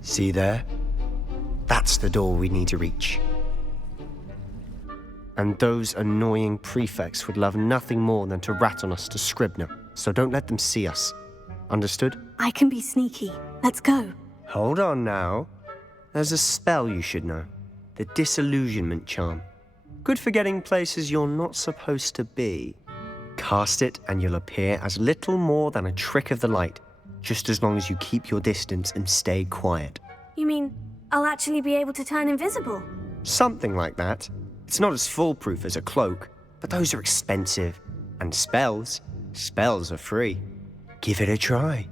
See there? That's the door we need to reach. And those annoying prefects would love nothing more than to rat on us to Scribner, so don't let them see us. Understood? I can be sneaky. Let's go. Hold on now. There's a spell you should know. The Disillusionment Charm. Good for getting places you're not supposed to be. Cast it and you'll appear as little more than a trick of the light, just as long as you keep your distance and stay quiet. You mean I'll actually be able to turn invisible? Something like that. It's not as foolproof as a cloak, but those are expensive. And spells are free. Give it a try.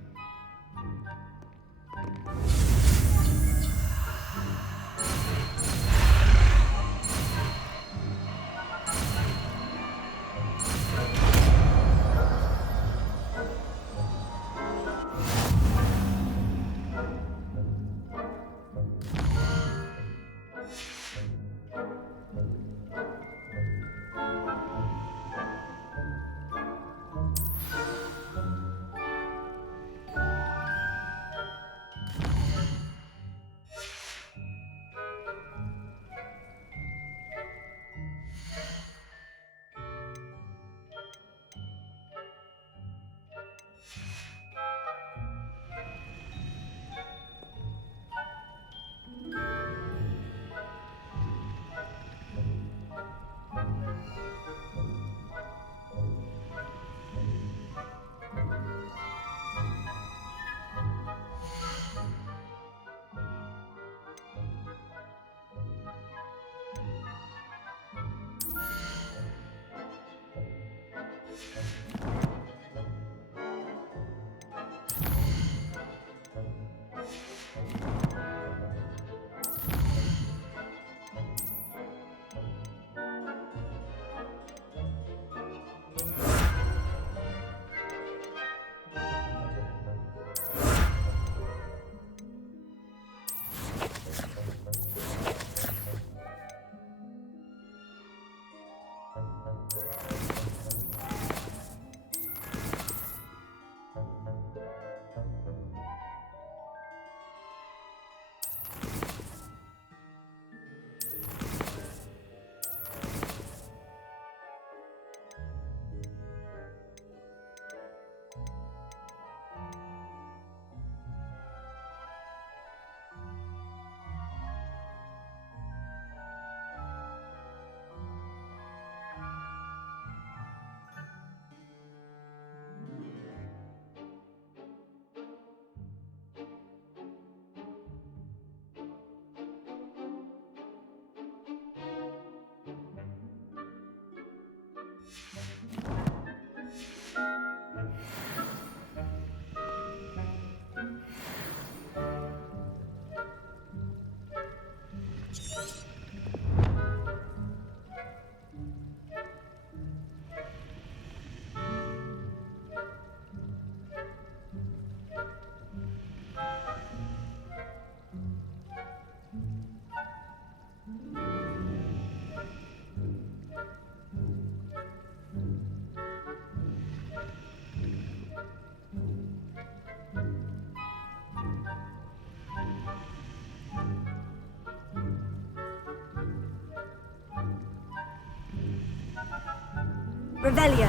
Revelio.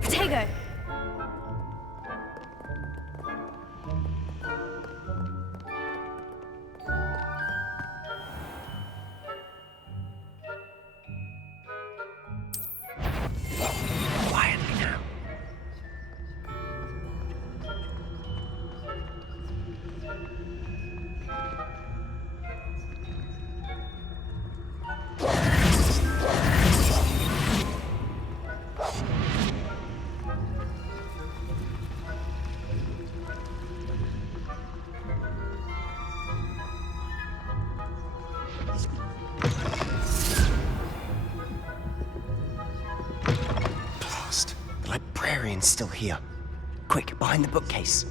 Protego. Quietly now. Blast. The librarian's still here. Quick, behind the bookcase.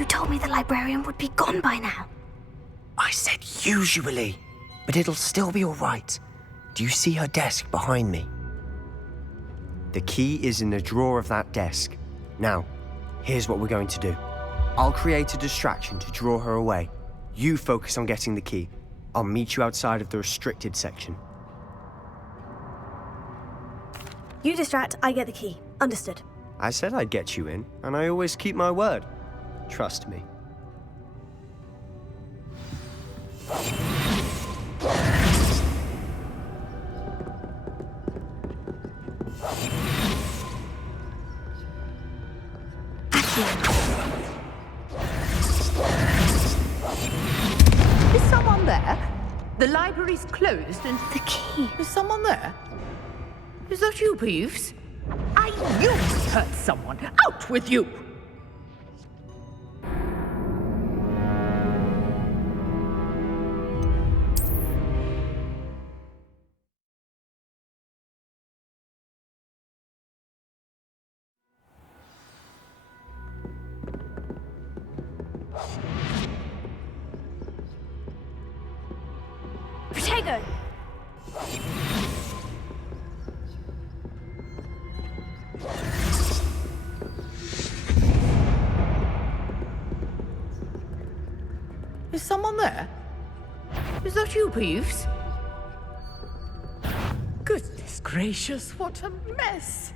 You told me the librarian would be gone by now. I said usually, but it'll still be all right. Do you see her desk behind me? The key is in the drawer of that desk. Now, here's what we're going to do. I'll create a distraction to draw her away. You focus on getting the key. I'll meet you outside of the restricted section. You distract, I get the key. Understood. I said I'd get you in, and I always keep my word. Trust me. Is someone there? The library's closed and... The key. Is someone there? Is that you, Peeves? I knew we hurt someone. Out with you! Protego! Is someone there? Is that you, Peeves? Goodness gracious, what a mess!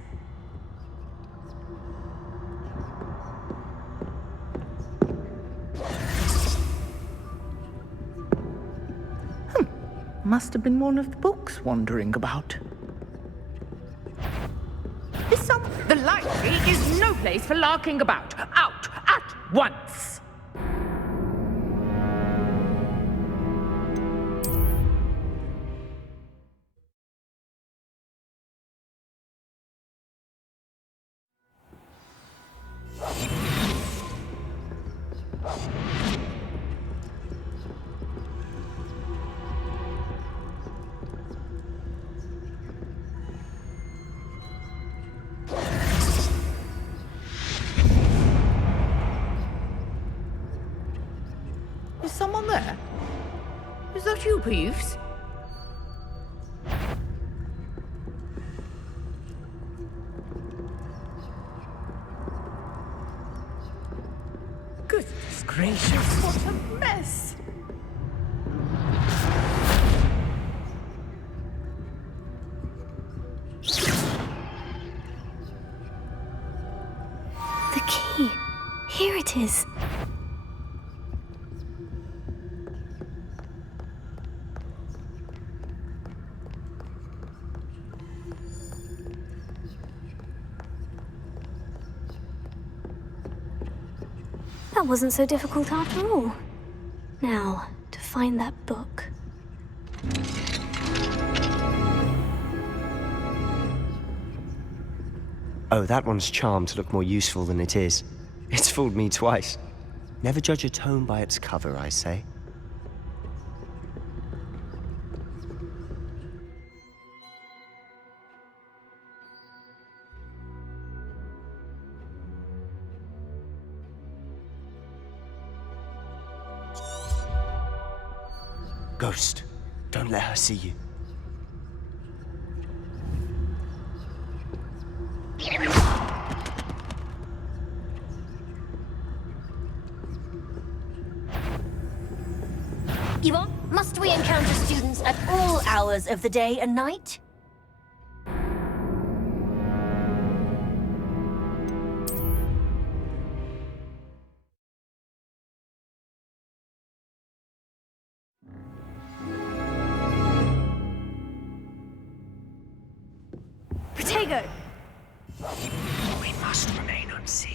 Must have been one of the books wandering about. The library is no place for larking about. Out at once! Is someone there? Is that you, Peeves? Goodness gracious, what a mess! The key. Here it is. That wasn't so difficult after all. Now, to find that book. Oh, that one's charmed to look more useful than it is. It's fooled me twice. Never judge a tome by its cover, I say. Ghost, don't let her see you. Eva, must we encounter students at all hours of the day and night? Protego! We must remain unseen.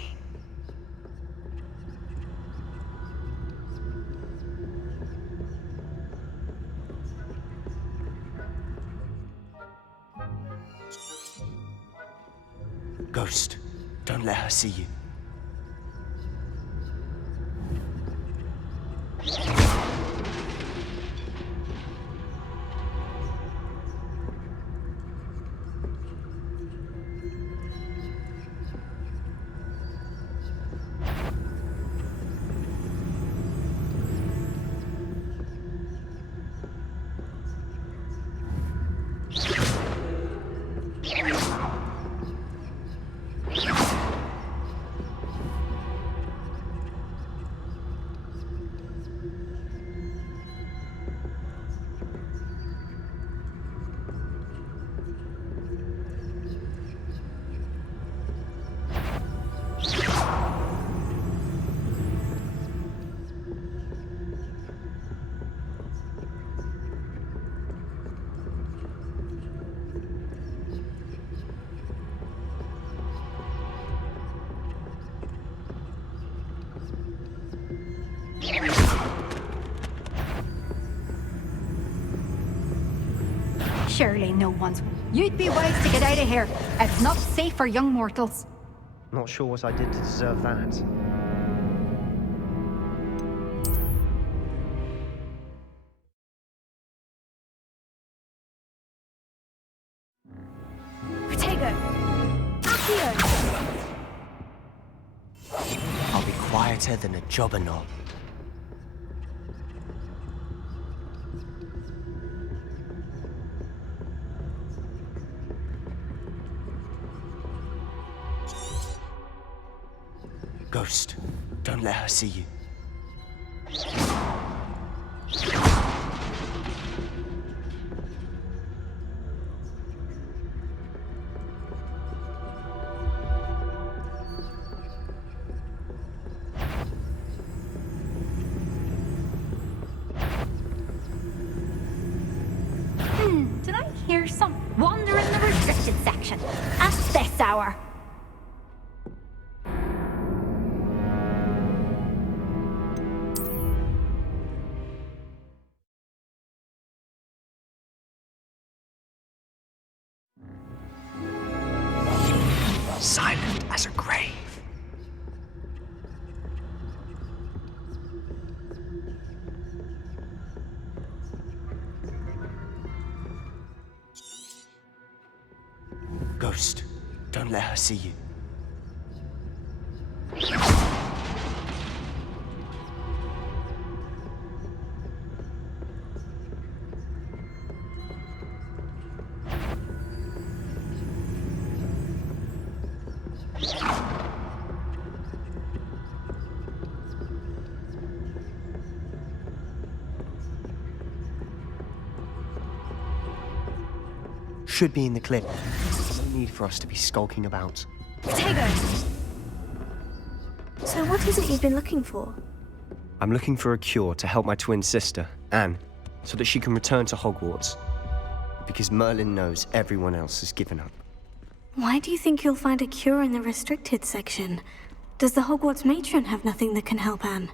Ghost, don't let her see you. Surely no one's... You'd be wise to get out of here. It's not safe for young mortals. Not sure what I did to deserve that. Protego! Accio! I'll be quieter than a jobberknoll. Ghost, don't let her see you. Did I hear some wander in the restricted section at this hour? Silent as a grave. Ghost, don't let her see you. Should be in the clip. No need for us to be skulking about. Protego! So what is it you've been looking for? I'm looking for a cure to help my twin sister, Anne, so that she can return to Hogwarts. Because Merlin knows everyone else has given up. Why do you think you'll find a cure in the restricted section? Does the Hogwarts matron have nothing that can help Anne?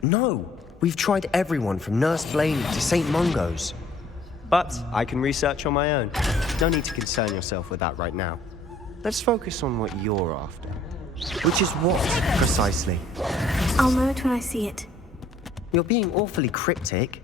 No! We've tried everyone from Nurse Blaine to St. Mungo's. But I can research on my own. No need to concern yourself with that right now. Let's focus on what you're after. Which is what, precisely? I'll know it when I see it. You're being awfully cryptic.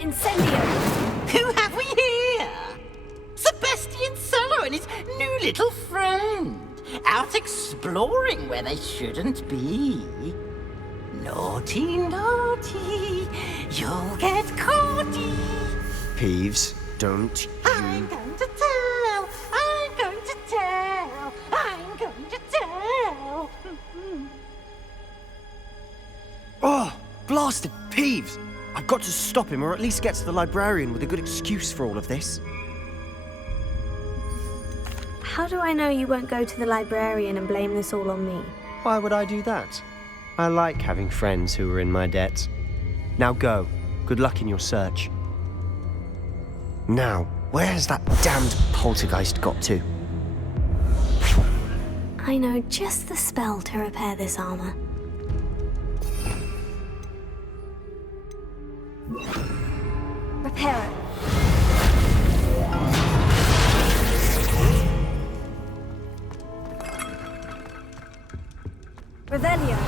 Incendio! Who have we here? Sebastian Sallow and his new little friend, out exploring where they shouldn't be. Naughty, naughty, you'll get caughty. Peeves, don't you... I'm going to tell, I'm going to tell, I'm going to tell. Oh, blasted Peeves! I've got to stop him, or at least get to the librarian with a good excuse for all of this. How do I know you won't go to the librarian and blame this all on me? Why would I do that? I like having friends who are in my debt. Now go. Good luck in your search. Now, where has that damned poltergeist got to? I know just the spell to repair this armor. Repair it. Revelio.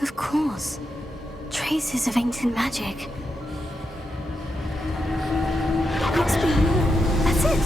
Of course. Traces of ancient magic. Must be more. That's it!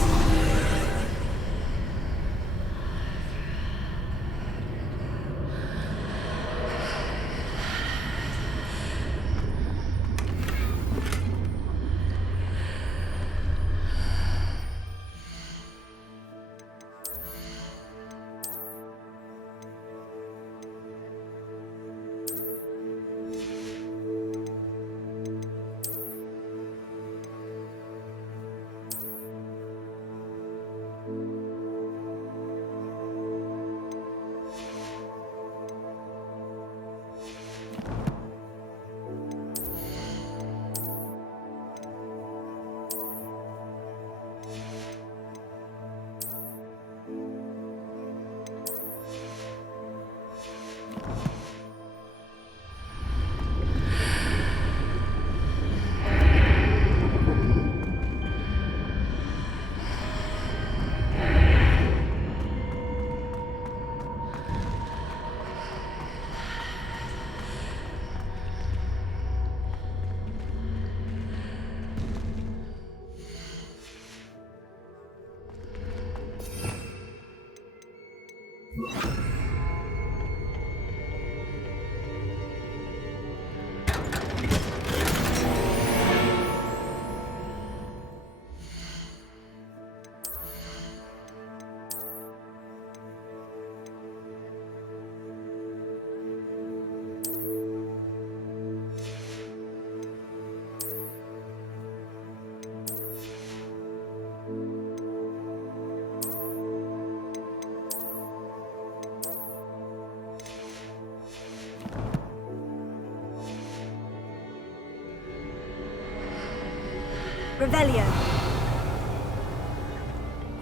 Revelio.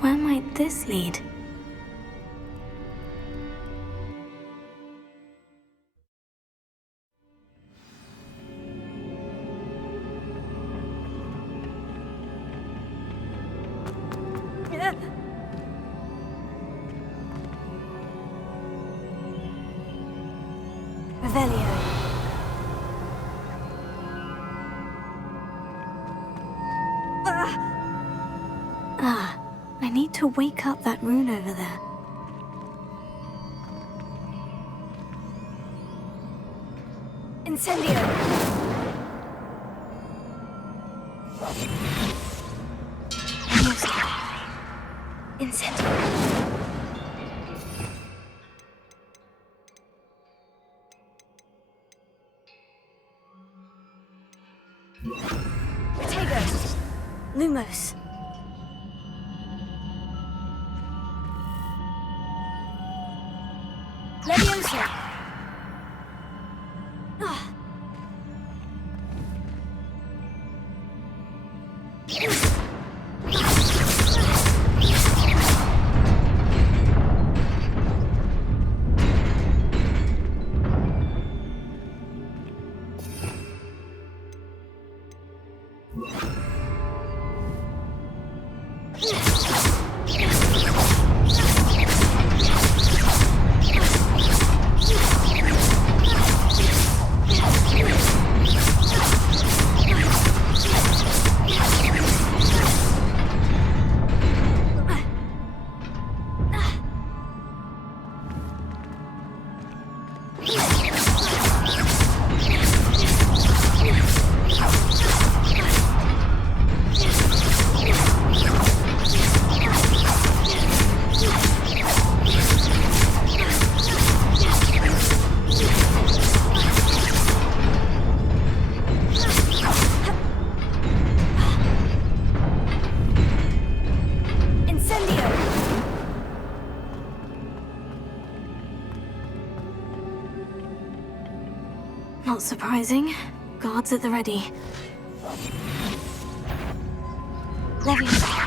Where might this lead? Revelio. I need to wake up that rune over there. Incendio! Incendio! Protego! Lumos! Leviosa! surprising. Guards at the ready. Leviosa.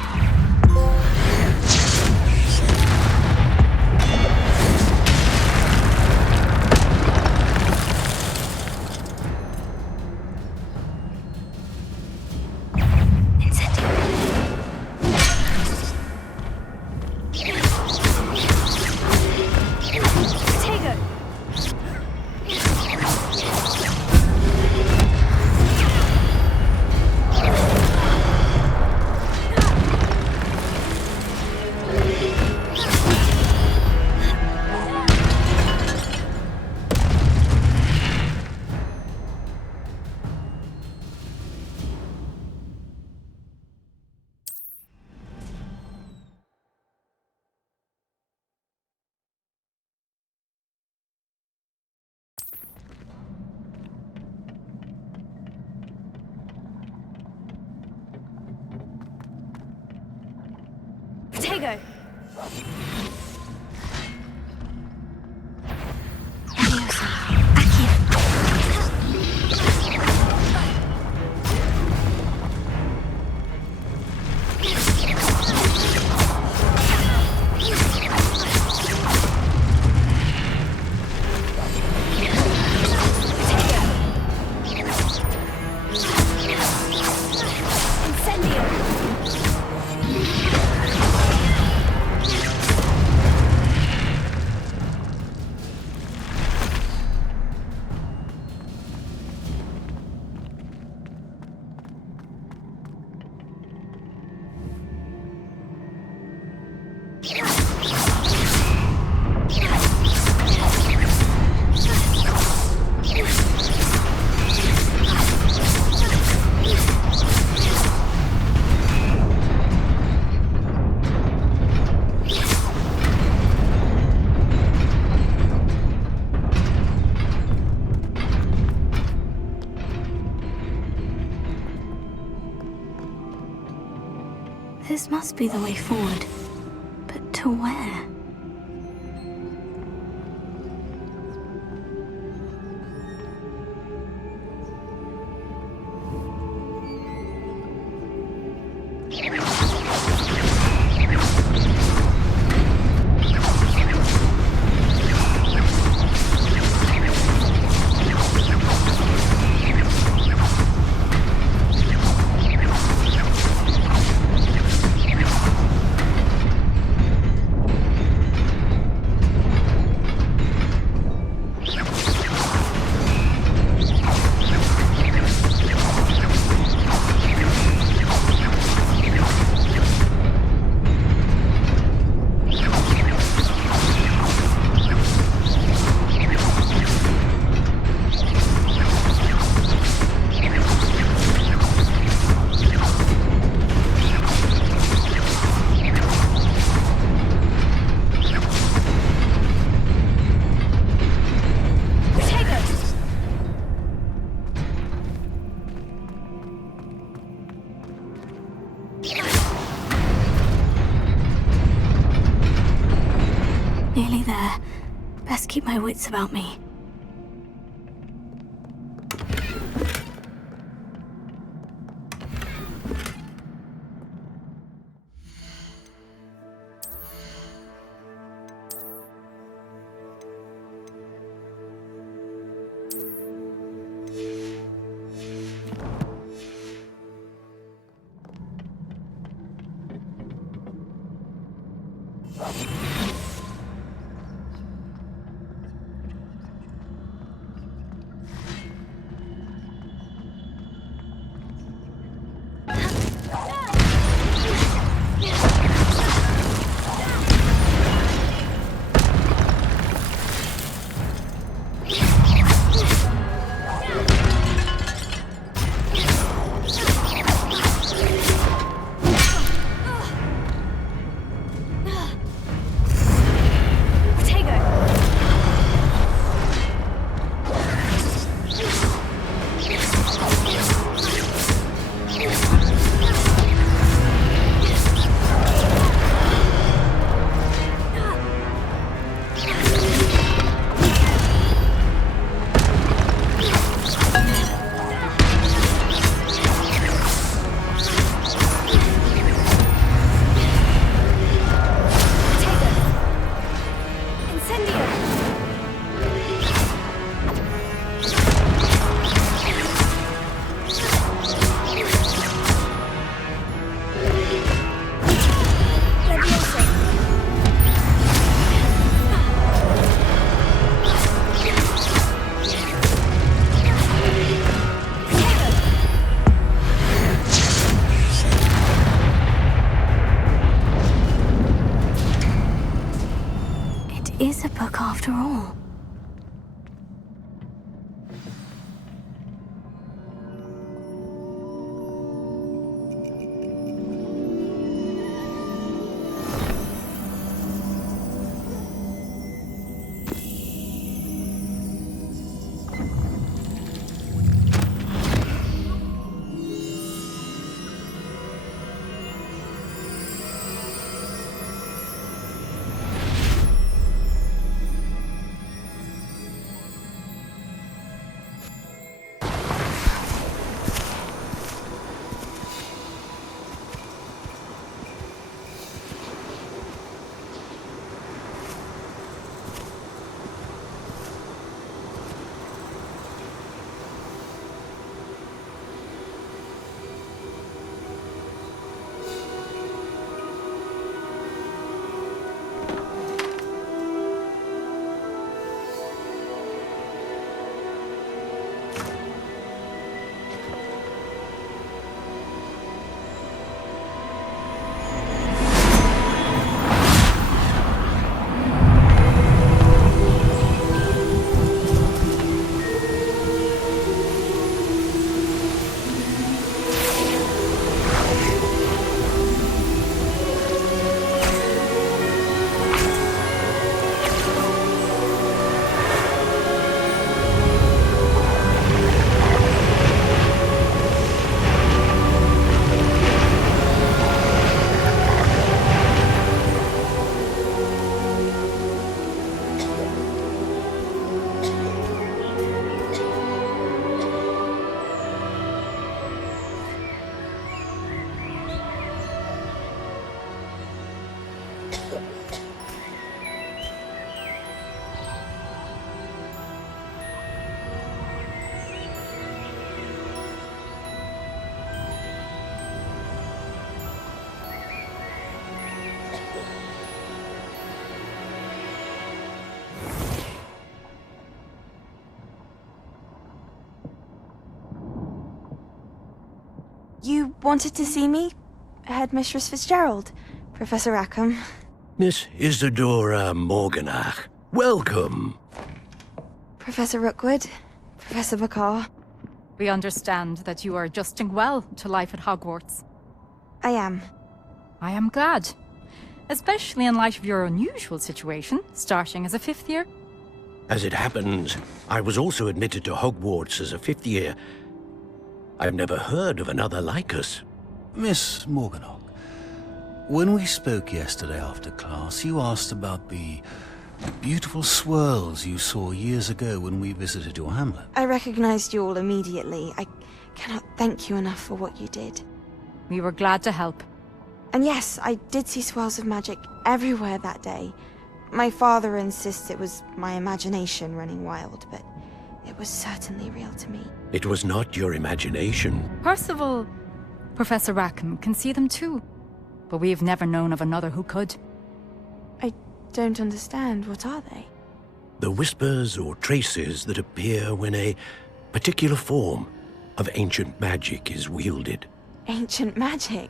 Tego! This must be the way forward. But to where? Nearly there. Best keep my wits about me. work after all. You wanted to see me? Headmistress Fitzgerald, Professor Rackham. Miss Isadora Morganach, welcome. Professor Rookwood, Professor Bakar. We understand that you are adjusting well to life at Hogwarts. I am. I am glad. Especially in light of your unusual situation, starting as a 5th year. As it happens, I was also admitted to Hogwarts as a 5th year. I've never heard of another like us. Miss Morganach, when we spoke yesterday after class, you asked about the beautiful swirls you saw years ago when we visited your hamlet. I recognized you all immediately. I cannot thank you enough for what you did. We were glad to help. And yes, I did see swirls of magic everywhere that day. My father insists it was my imagination running wild, but it was certainly real to me. It was not your imagination. Percival, Professor Rackham can see them too. But we have never known of another who could. I don't understand. What are they? The whispers or traces that appear when a particular form of ancient magic is wielded. Ancient magic?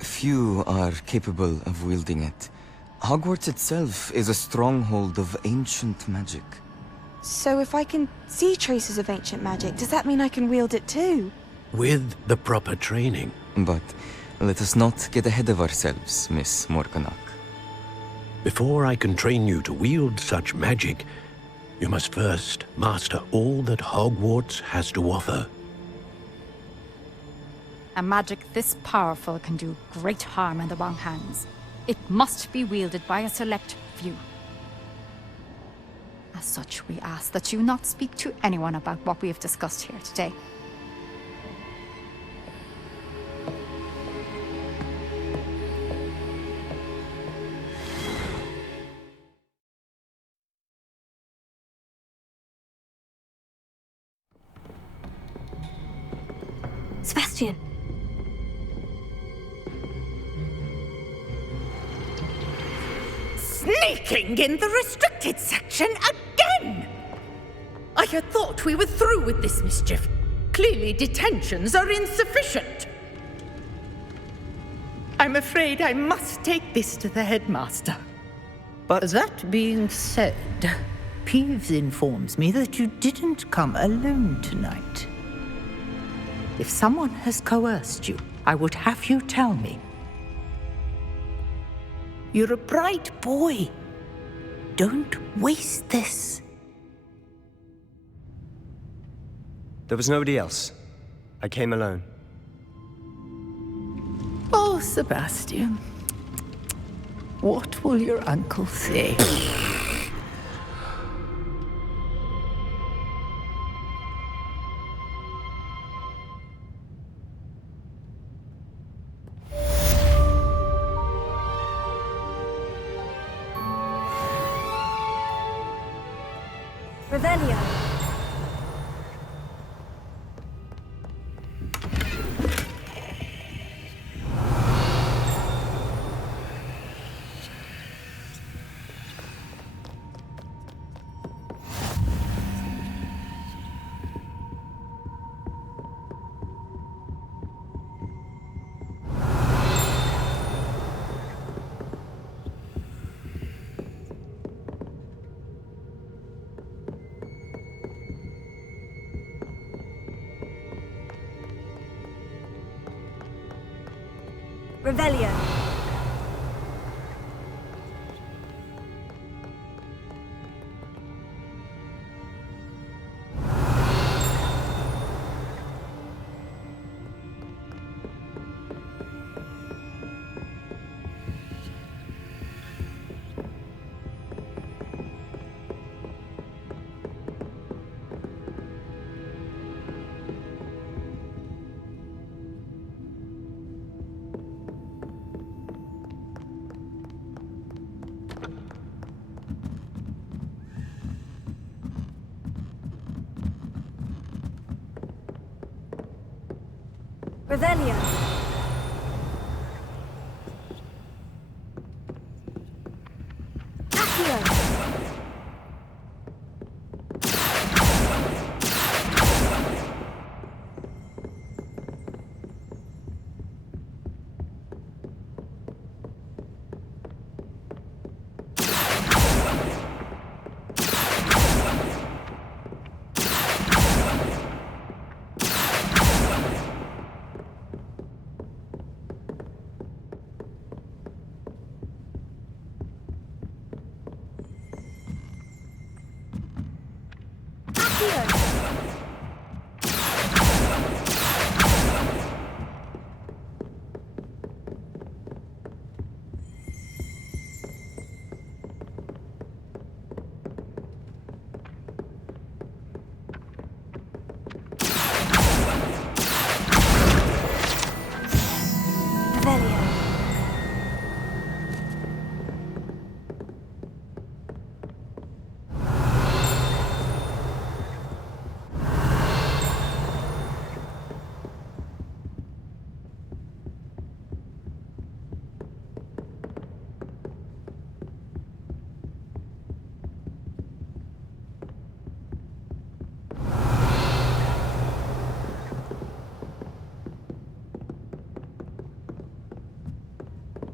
Few are capable of wielding it. Hogwarts itself is a stronghold of ancient magic. So if I can see traces of ancient magic, does that mean I can wield it too? With the proper training. But let us not get ahead of ourselves, Miss Morganach. Before I can train you to wield such magic, you must first master all that Hogwarts has to offer. A magic this powerful can do great harm in the wrong hands. It must be wielded by a select few. As such, we ask that you not speak to anyone about what we have discussed here today. Sebastian. Sneaking in the restricted section again! I had thought we were through with this mischief. Clearly detentions are insufficient. I'm afraid I must take this to the headmaster. But That being said, Peeves informs me that you didn't come alone tonight. If someone has coerced you, I would have you tell me. You're a bright boy. Don't waste this. there was nobody else. I came alone. Oh, Sebastian. What will your uncle say? Revelio. Revelio. Revelio. Accio.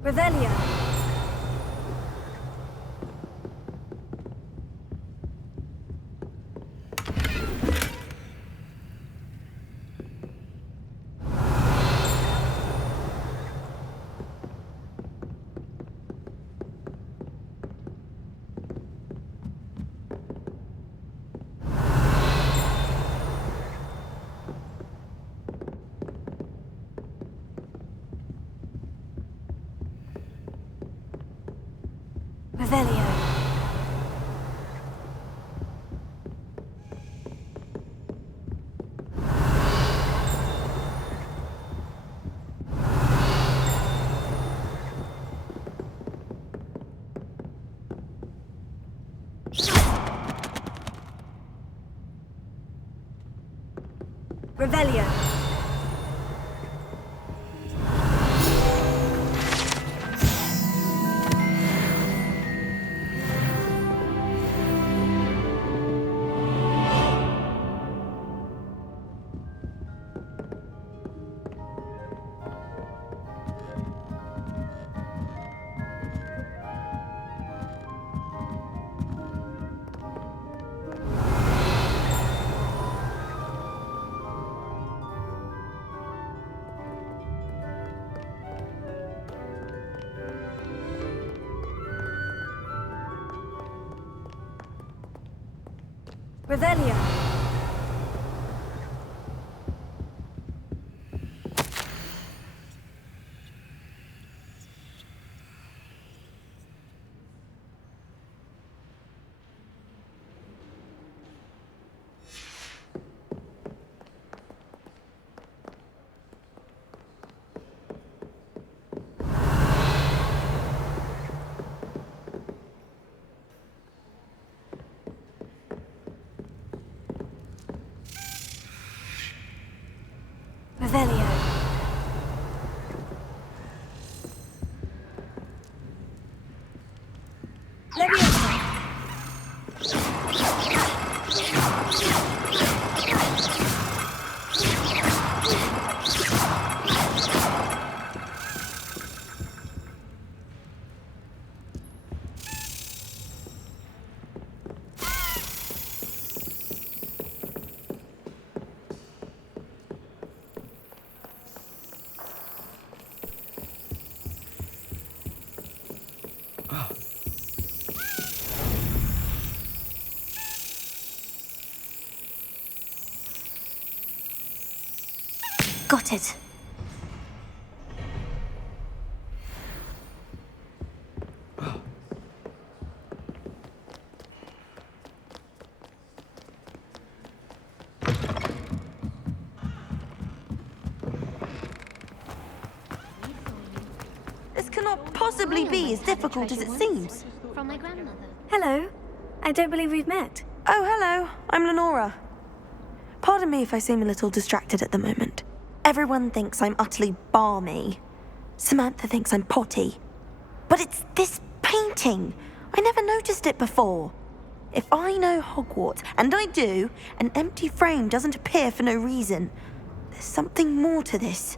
Revelio. Revelio. Revelio. Revelio. Revelio. Leviosa. Got it. This cannot possibly be as difficult as it seems. From my grandmother. Hello. I don't believe we've met. Oh, hello. I'm Lenora. Pardon me if I seem a little distracted at the moment. Everyone thinks I'm utterly balmy. Samantha thinks I'm potty. But it's this painting. I never noticed it before. If I know Hogwarts, and I do, an empty frame doesn't appear for no reason. There's something more to this.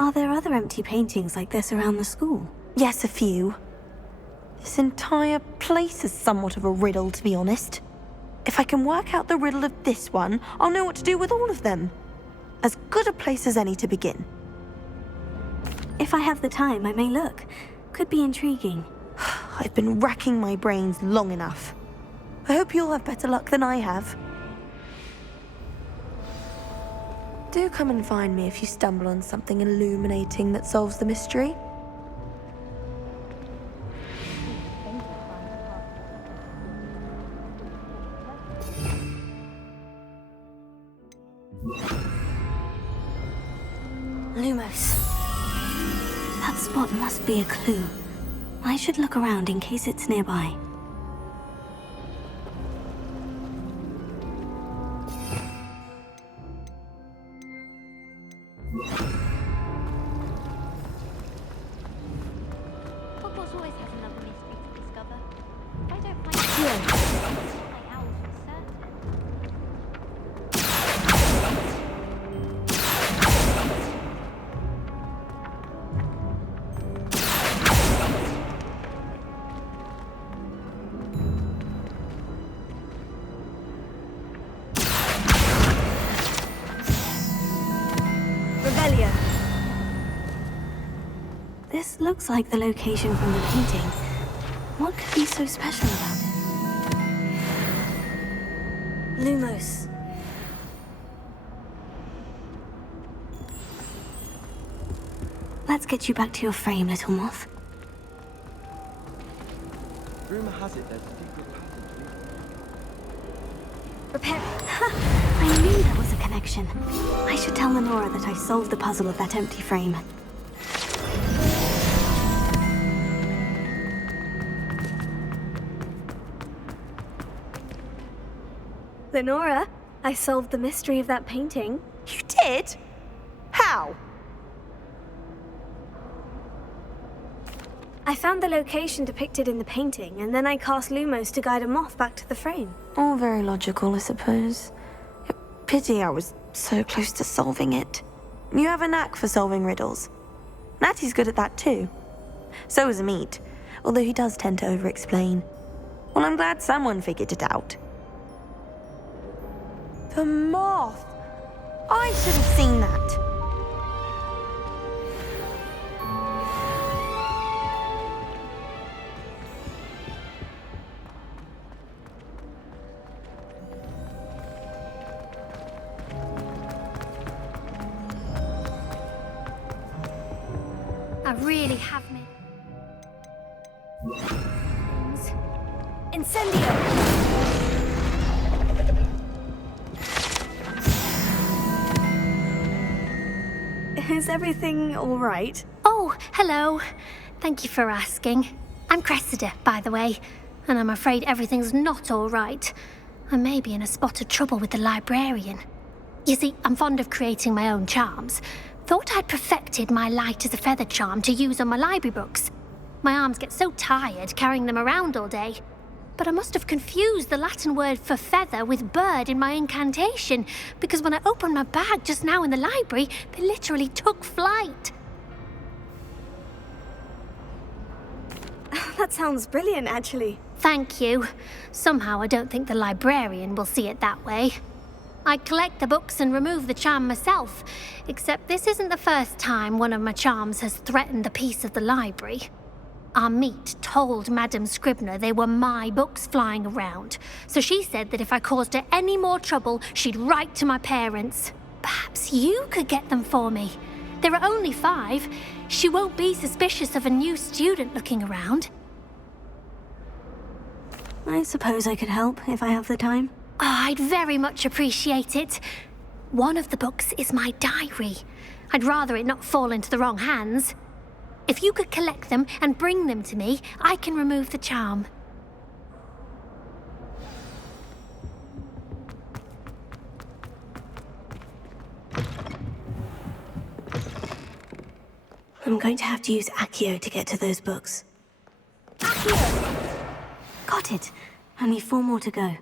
Are there other empty paintings like this around the school? Yes, a few. This entire place is somewhat of a riddle, to be honest. If I can work out the riddle of this one, I'll know what to do with all of them. As good a place as any to begin. If I have the time, I may look. Could be intriguing. I've been racking my brains long enough. I hope you'll have better luck than I have. Do come and find me if you stumble on something illuminating that solves the mystery. Lumos. That spot must be a clue. I should look around in case it's nearby. Hogwarts always has another mystery to discover. If I don't find it, my owls will certain. Revelio. This looks like the location from the painting. What could be so special about it? Lumos. Let's get you back to your frame, little moth. Rumor has it there's a secret passage. Repair. Ha! I knew there was a connection. I should tell Lenora that I solved the puzzle of that empty frame. Lenora, I solved the mystery of that painting. You did? How? I found the location depicted in the painting, and then I cast Lumos to guide a moth back to the frame. All very logical, I suppose. Pity I was so close to solving it. You have a knack for solving riddles. Natty's good at that too. So is Amit, although he does tend to over-explain. Well, I'm glad someone figured it out. The moth! I should have seen that. I really have made... Incendio! Is everything all right? Oh, hello. Thank you for asking. I'm Cressida, by the way, and I'm afraid everything's not all right. I may be in a spot of trouble with the librarian. You see, I'm fond of creating my own charms. Thought I'd perfected my light as a feather charm to use on my library books. My arms get so tired carrying them around all day. But I must have confused the Latin word for feather with bird in my incantation, because when I opened my bag just now in the library, they literally took flight. That sounds brilliant, actually. Thank you. Somehow I don't think the librarian will see it that way. I collect the books and remove the charm myself, except this isn't the first time one of my charms has threatened the peace of the library. Our meet told Madame Scribner they were my books flying around, so she said that if I caused her any more trouble, she'd write to my parents. Perhaps you could get them for me. There are only 5. She won't be suspicious of a new student looking around. I suppose I could help if I have the time. Oh, I'd very much appreciate it. One of the books is my diary. I'd rather it not fall into the wrong hands. If you could collect them and bring them to me, I can remove the charm. I'm going to have to use Accio to get to those books. Accio! Got it. Only 4 more to go.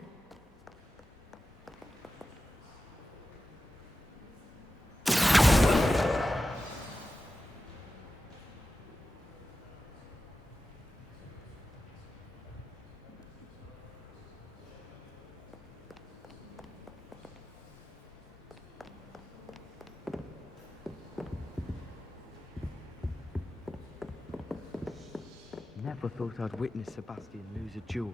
Never thought I'd witness Sebastian lose a duel.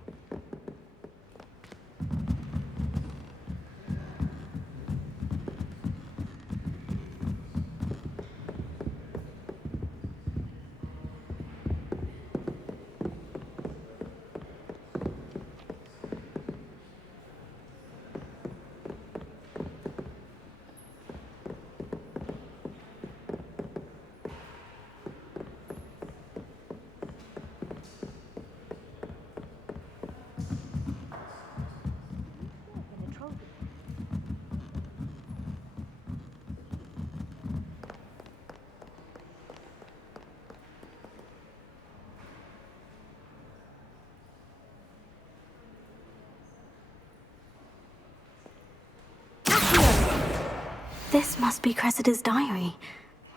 This must be Cressida's diary.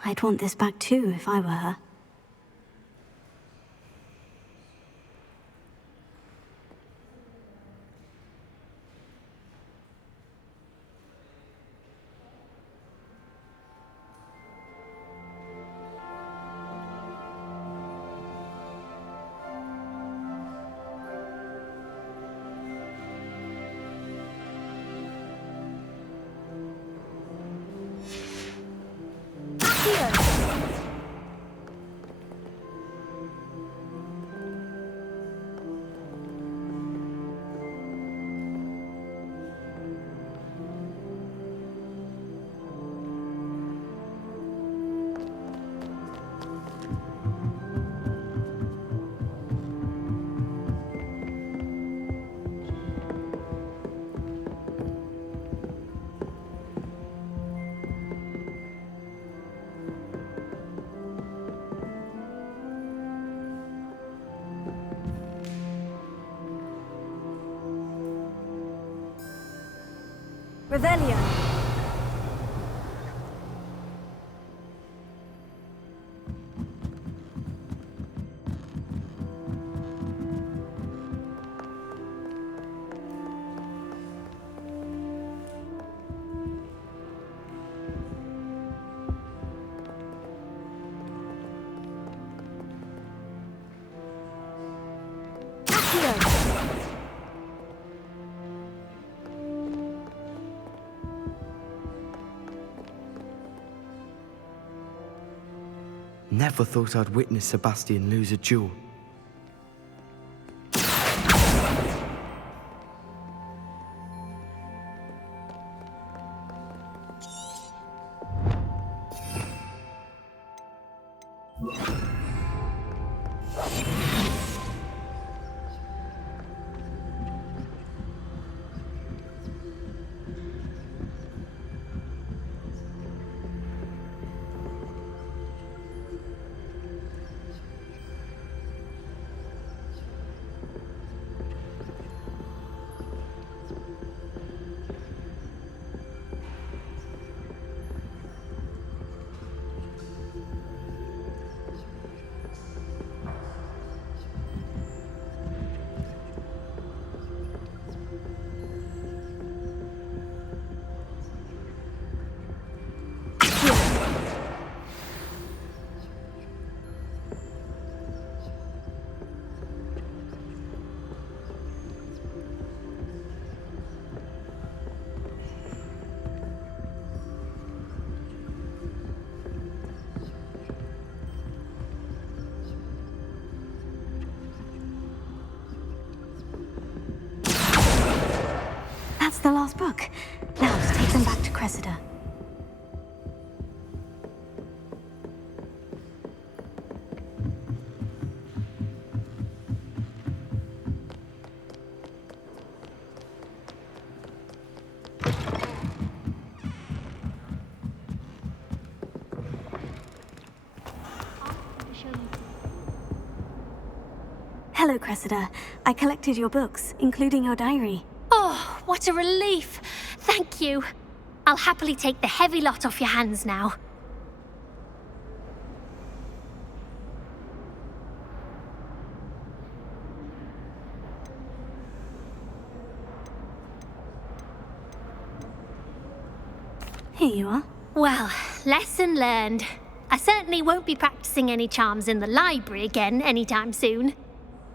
I'd want this back too if I were her. Revelio. Never thought I'd witness Sebastian lose a duel. That's the last book. Now to take them back to Cressida. Hello, Cressida. I collected your books, including your diary. Oh, what a relief. Thank you. I'll happily take the heavy lot off your hands now. Here you are. Well, lesson learned. I certainly won't be practicing any charms in the library again anytime soon.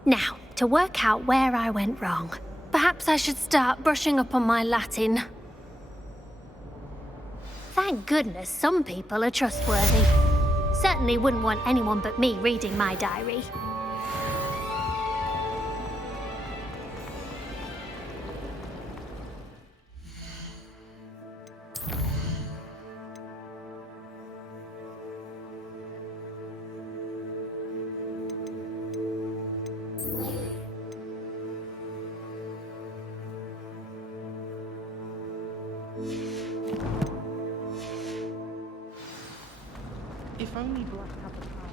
Now, to work out where I went wrong. Perhaps I should start brushing up on my Latin. Thank goodness some people are trustworthy. Certainly wouldn't want anyone but me reading my diary. If only Black had the power.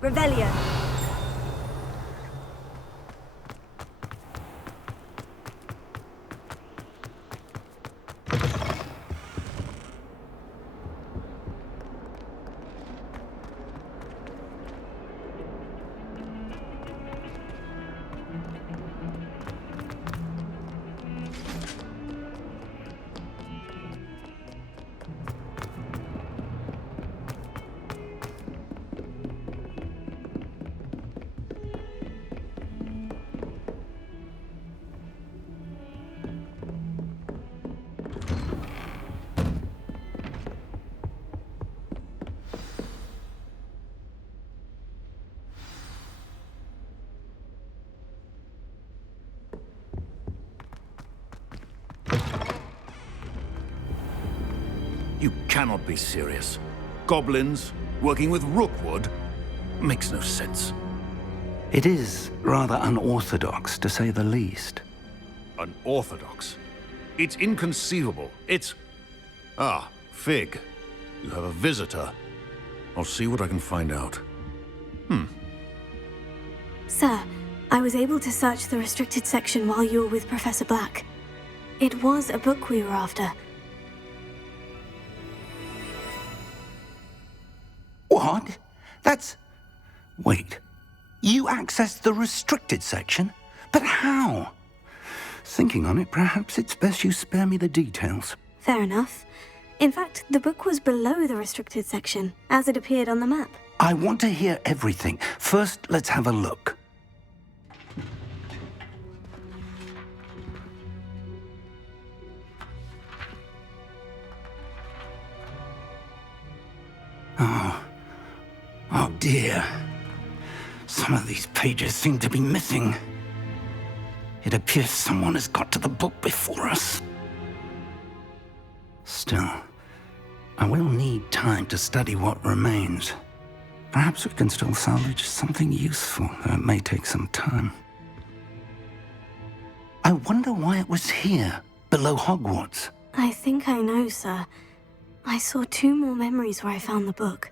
Revelio. You cannot be serious. Goblins working with Rookwood? Makes no sense. It is rather unorthodox, to say the least. Unorthodox? It's inconceivable. It's... Ah, Fig. You have a visitor. I'll see what I can find out. Sir, I was able to search the restricted section while you were with Professor Black. It was a book we were after. What? That's... Wait. You accessed the restricted section? But how? Thinking on it, perhaps it's best you spare me the details. Fair enough. In fact, the book was below the restricted section, as it appeared on the map. I want to hear everything. First, let's have a look. Oh dear. Some of these pages seem to be missing. It appears someone has got to the book before us. Still, I will need time to study what remains. Perhaps we can still salvage something useful, though it may take some time. I wonder why it was here, below Hogwarts. I think I know, sir. I saw 2 more memories where I found the book.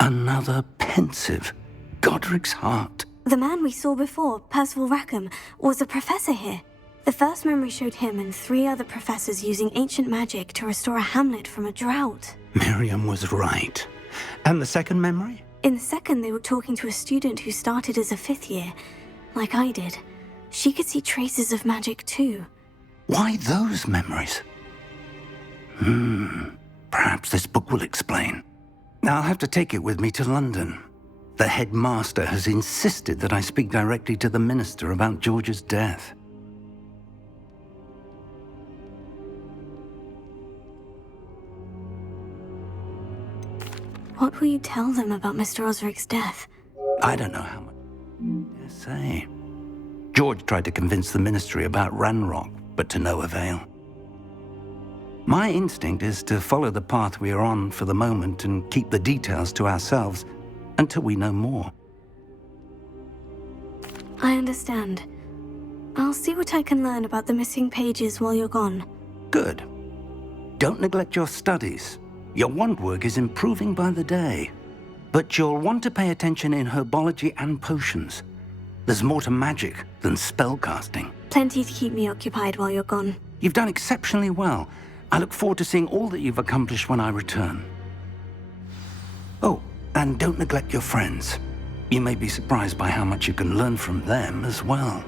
Another pensive. Godric's heart. The man we saw before, Percival Rackham, was a professor here. The first memory showed him and 3 other professors using ancient magic to restore a hamlet from a drought. Miriam was right. And the second memory? In the second, they were talking to a student who started as a 5th year, like I did. She could see traces of magic too. Why those memories? Perhaps this book will explain. I'll have to take it with me to London. The headmaster has insisted that I speak directly to the minister about George's death. What will you tell them about Mr. Osric's death? I don't know how much I dare say. George tried to convince the ministry about Ranrock, but to no avail. My instinct is to follow the path we are on for the moment and keep the details to ourselves until we know more. I understand. I'll see what I can learn about the missing pages while you're gone. Good. Don't neglect your studies. Your wand work is improving by the day. But you'll want to pay attention in herbology and potions. There's more to magic than spellcasting. Plenty to keep me occupied while you're gone. You've done exceptionally well. I look forward to seeing all that you've accomplished when I return. Oh, and don't neglect your friends. You may be surprised by how much you can learn from them as well.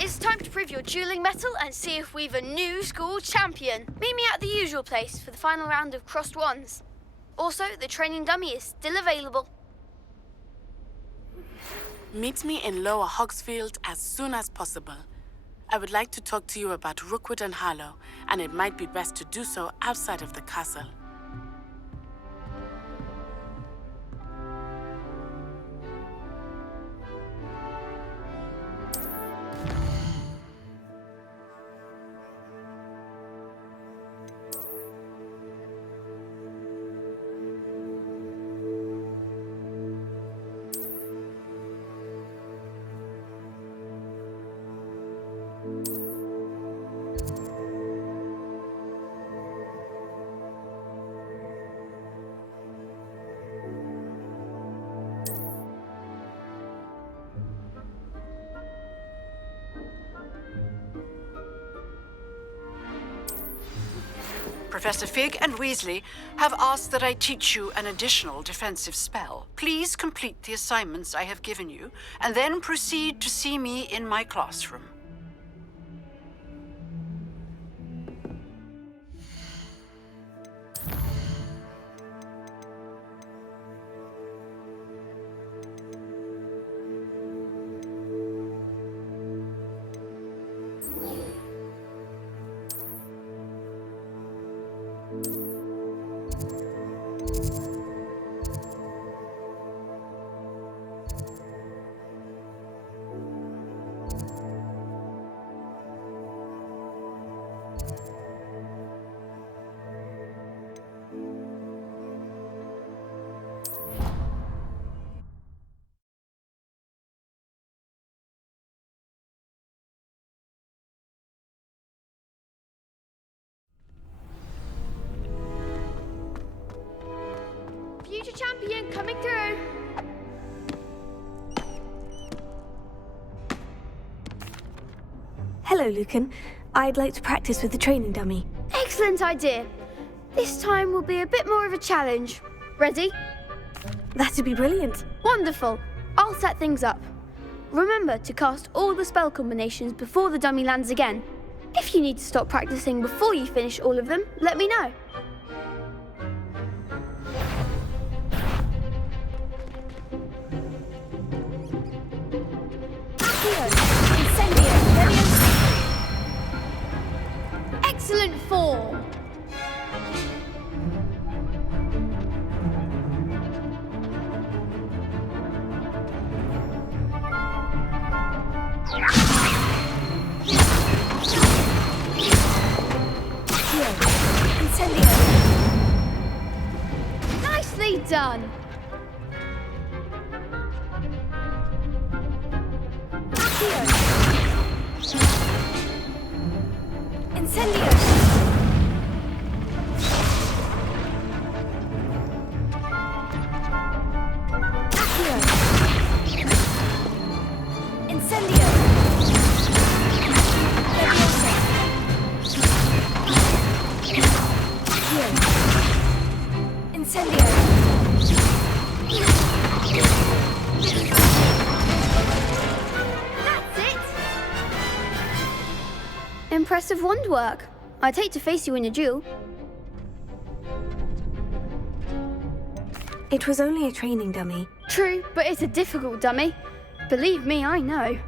It's time to prove your dueling mettle and see if we've a new school champion. Meet me at the usual place for the final round of crossed wands. Also, the training dummy is still available. Meet me in Lower Hogsfield as soon as possible. I would like to talk to you about Rookwood and Harlow, and it might be best to do so outside of the castle. Professor Fig and Weasley have asked that I teach you an additional defensive spell. Please complete the assignments I have given you, and then proceed to see me in my classroom. Future champion coming through. Hello, Lucan. I'd like to practice with the training dummy. Excellent idea. This time will be a bit more of a challenge. Ready? That'd be brilliant. Wonderful. I'll set things up. Remember to cast all the spell combinations before the dummy lands again. If you need to stop practicing before you finish all of them, let me know. Excellent form. Nicely done. Incendio. Incendio. Incendio. That's it. Impressive wand work. I'd hate to face you in a duel. It was only a training dummy. True, but it's a difficult dummy. Believe me, I know.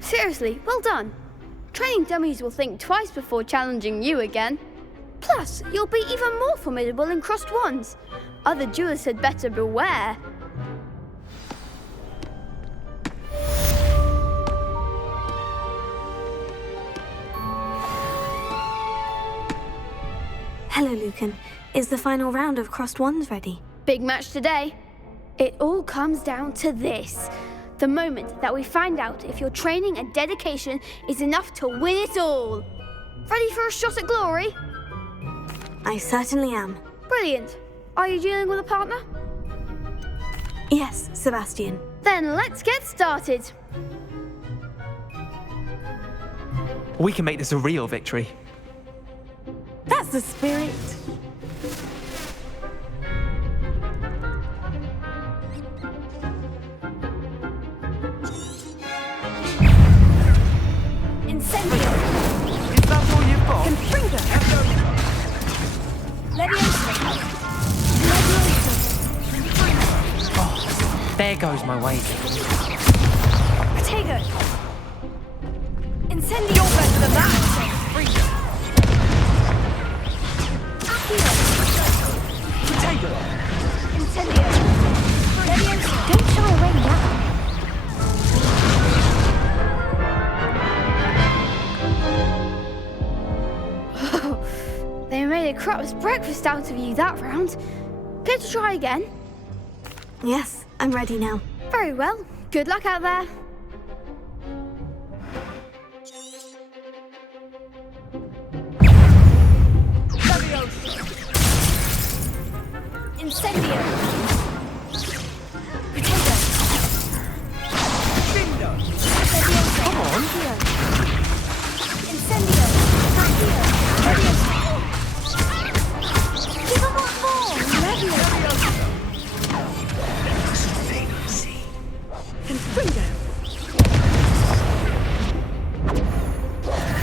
Seriously, well done. Training dummies will think twice before challenging you again. Plus, you'll be even more formidable in crossed wands. Other duelists had better beware. Hello, Lucan. Is the final round of crossed wands ready? Big match today. It all comes down to this. The moment that we find out if your training and dedication is enough to win it all. Ready for a shot at glory? I certainly am. Brilliant. Are you dealing with a partner? Yes, Sebastian. Then let's get started. We can make this a real victory. That's the spirit. Incendio. Is that all you've got? Confringo. Leviosa. Oh, there goes my wager. Protego. Incendio. Better than that. Protego. Incendio. Leviosa. Don't shy away now. They made a crap's breakfast out of you that round. Care to try again? Yes, I'm ready now. Very well. Good luck out there. Incendio. Potato. Come on. Incendio. Leviosa. Give up what for? Leviosa. Confringo.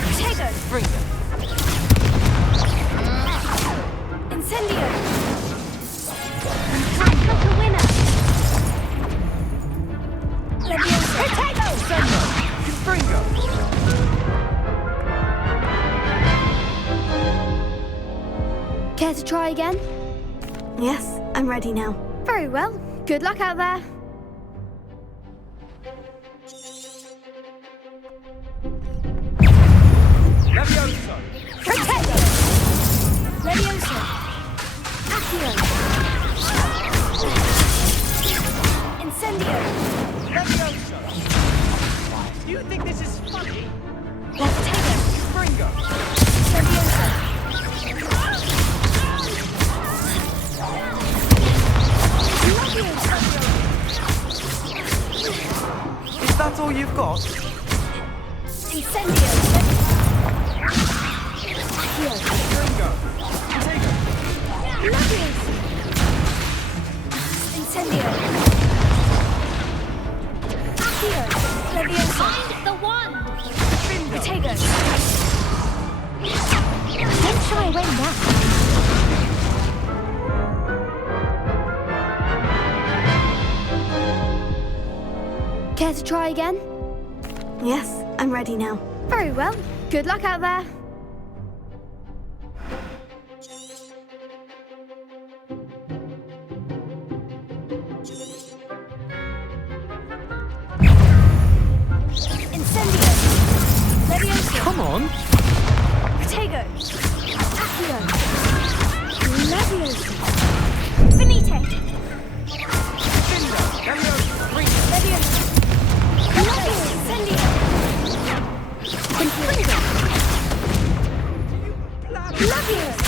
Potato. Incendio. Like a winner. Leviosa. Potato. Confringo. Care to try again? Yes, I'm ready now. Very well. Good luck out there. Leviosa. Potato. Leviosa. Accio. Incendio. Leviosa. Do you think this is funny? Potato. Confringo. Leviosa. Leviosa. to try again? Yes, I'm ready now. Very well. Good luck out there. Incendio! Leviosa! Come on! Protego! Accio! Leviosa! Finite! Leviosa! Incendio! Confringo! Leviosa!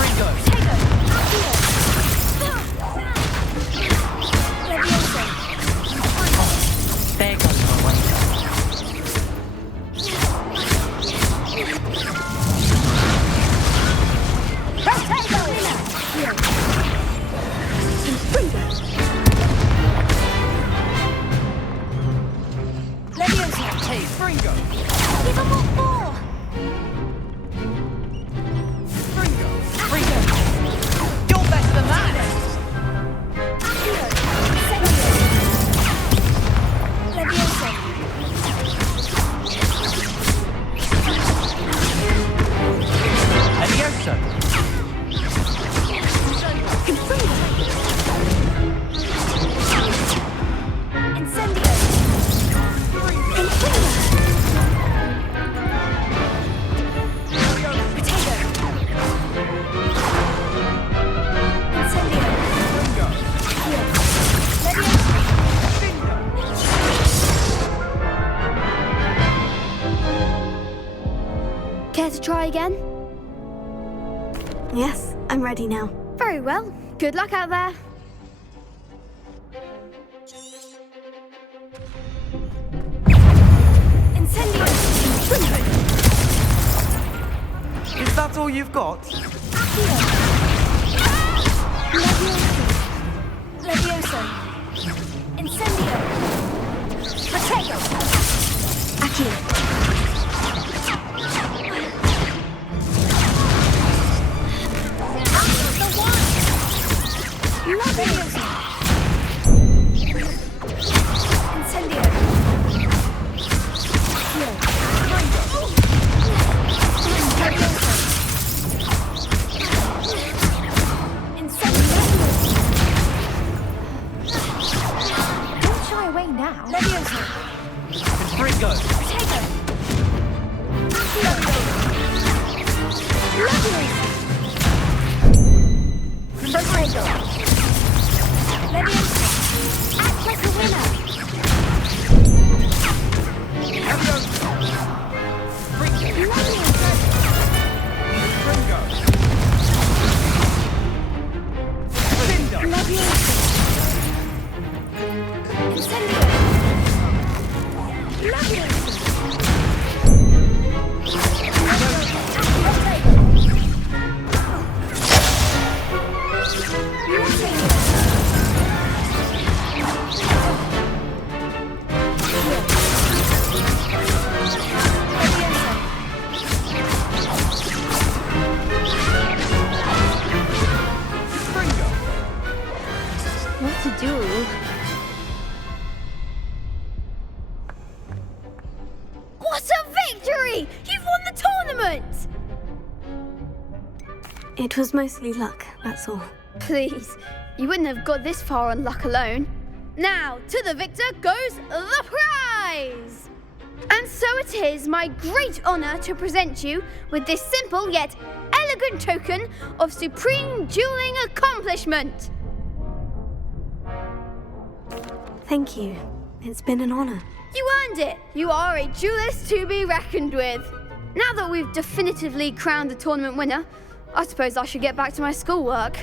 Ringo! Protego! Accio! Leviosa! There goes my way. Hey, Fringo! Give him what for? Fringo! Fringo! You're better than that! Leviosa! Leviosa! Incendio! Care to try again? Yes, I'm ready now. Very well. Good luck out there. Incendio! Is that all you've got? Leviosa! Incendio! Protego! Accio! Leviosa! Incendio! Don't shy away now. Leviosa! Fringo! Protego! Leviosa! Protego! Leviosa! Act like a winner! Leviosa! Fringo! Leviosa! Fringo! Cinder! Leviosa! Incendio! Leviosa! What to do? What a victory! You've won the tournament! It was mostly luck, that's all. Please, you wouldn't have got this far on luck alone. Now, to the victor goes the prize! And so it is my great honor to present you with this simple yet elegant token of supreme dueling accomplishment. Thank you. It's been an honor. You earned it! You are a duelist to be reckoned with. Now that we've definitively crowned the tournament winner, I suppose I should get back to my schoolwork.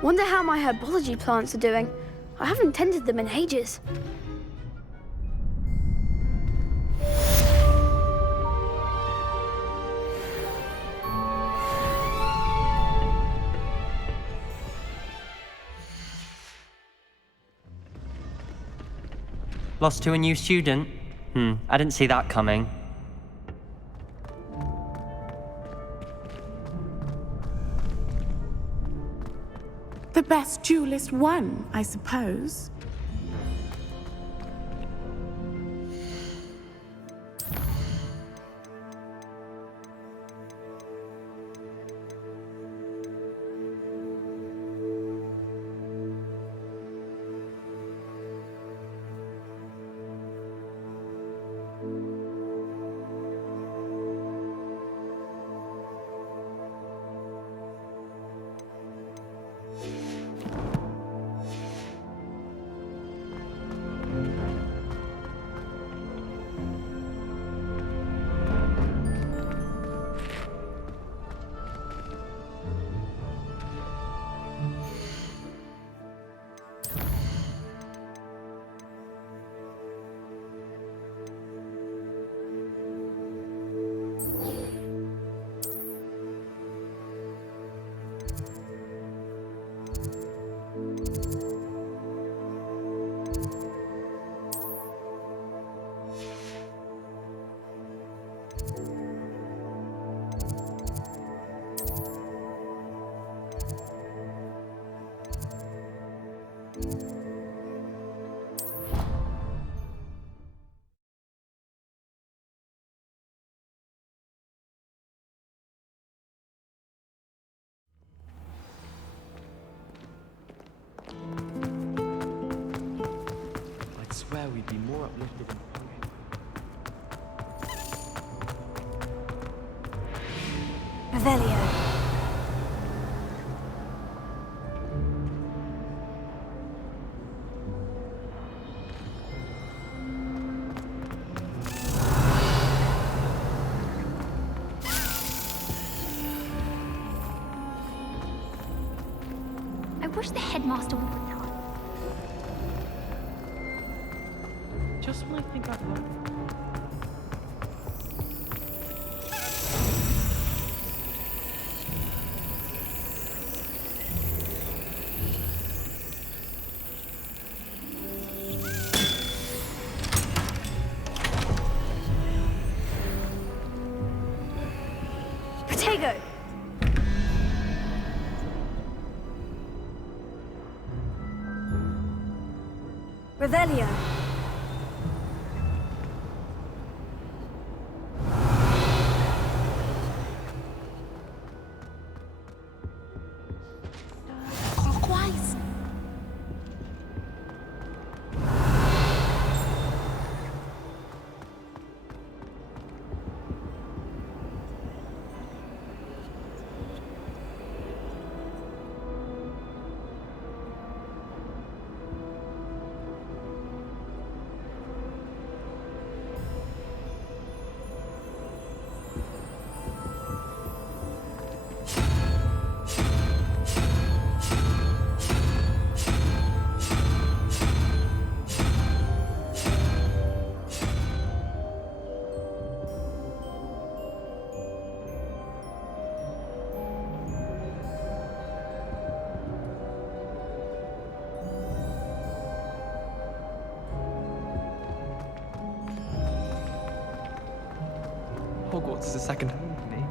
Wonder how my herbology plants are doing. I haven't tended them in ages. Lost to a new student? I didn't see that coming. The best duelist won, I suppose. I'd swear we'd be more uplifted in Revelio. I wish the headmaster would put that on. Just when I think I've learned. Protego! Revelio. Clockwise. Hogwarts is a second home for me.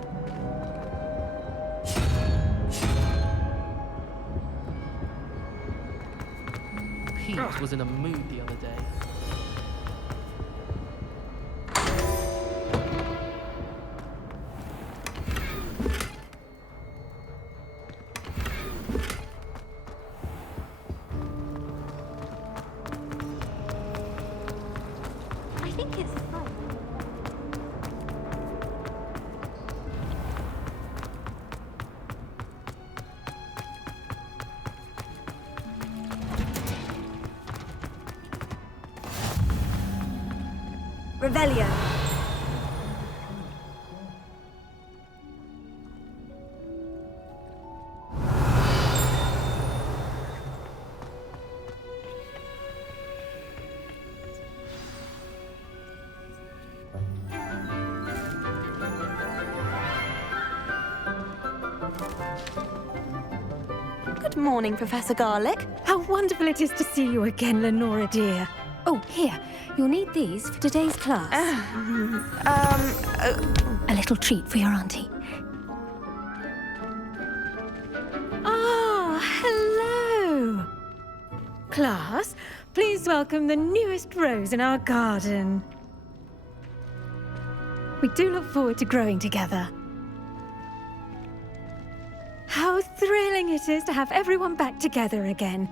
Pete was in a mood the other day. I think it's fun. Revelio. Good morning, Professor Garlic. How wonderful it is to see you again, Lenora dear. Oh, here. You'll need these for today's class. A little treat for your auntie. Ah, hello. Class, please welcome the newest rose in our garden. We do look forward to growing together. How thrilling it is to have everyone back together again.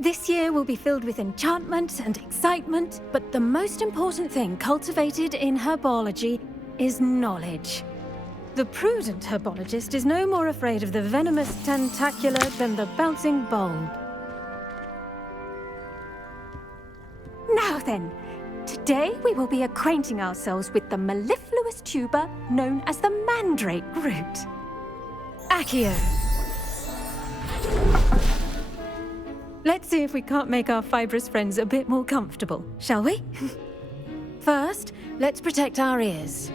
This year will be filled with enchantment and excitement, but the most important thing cultivated in herbology is knowledge. The prudent herbologist is no more afraid of the venomous tentacula than the bouncing bulb. Now then, today we will be acquainting ourselves with the mellifluous tuber known as the Mandrake root. Accio. Let's see if we can't make our fibrous friends a bit more comfortable, shall we? First, let's protect our ears.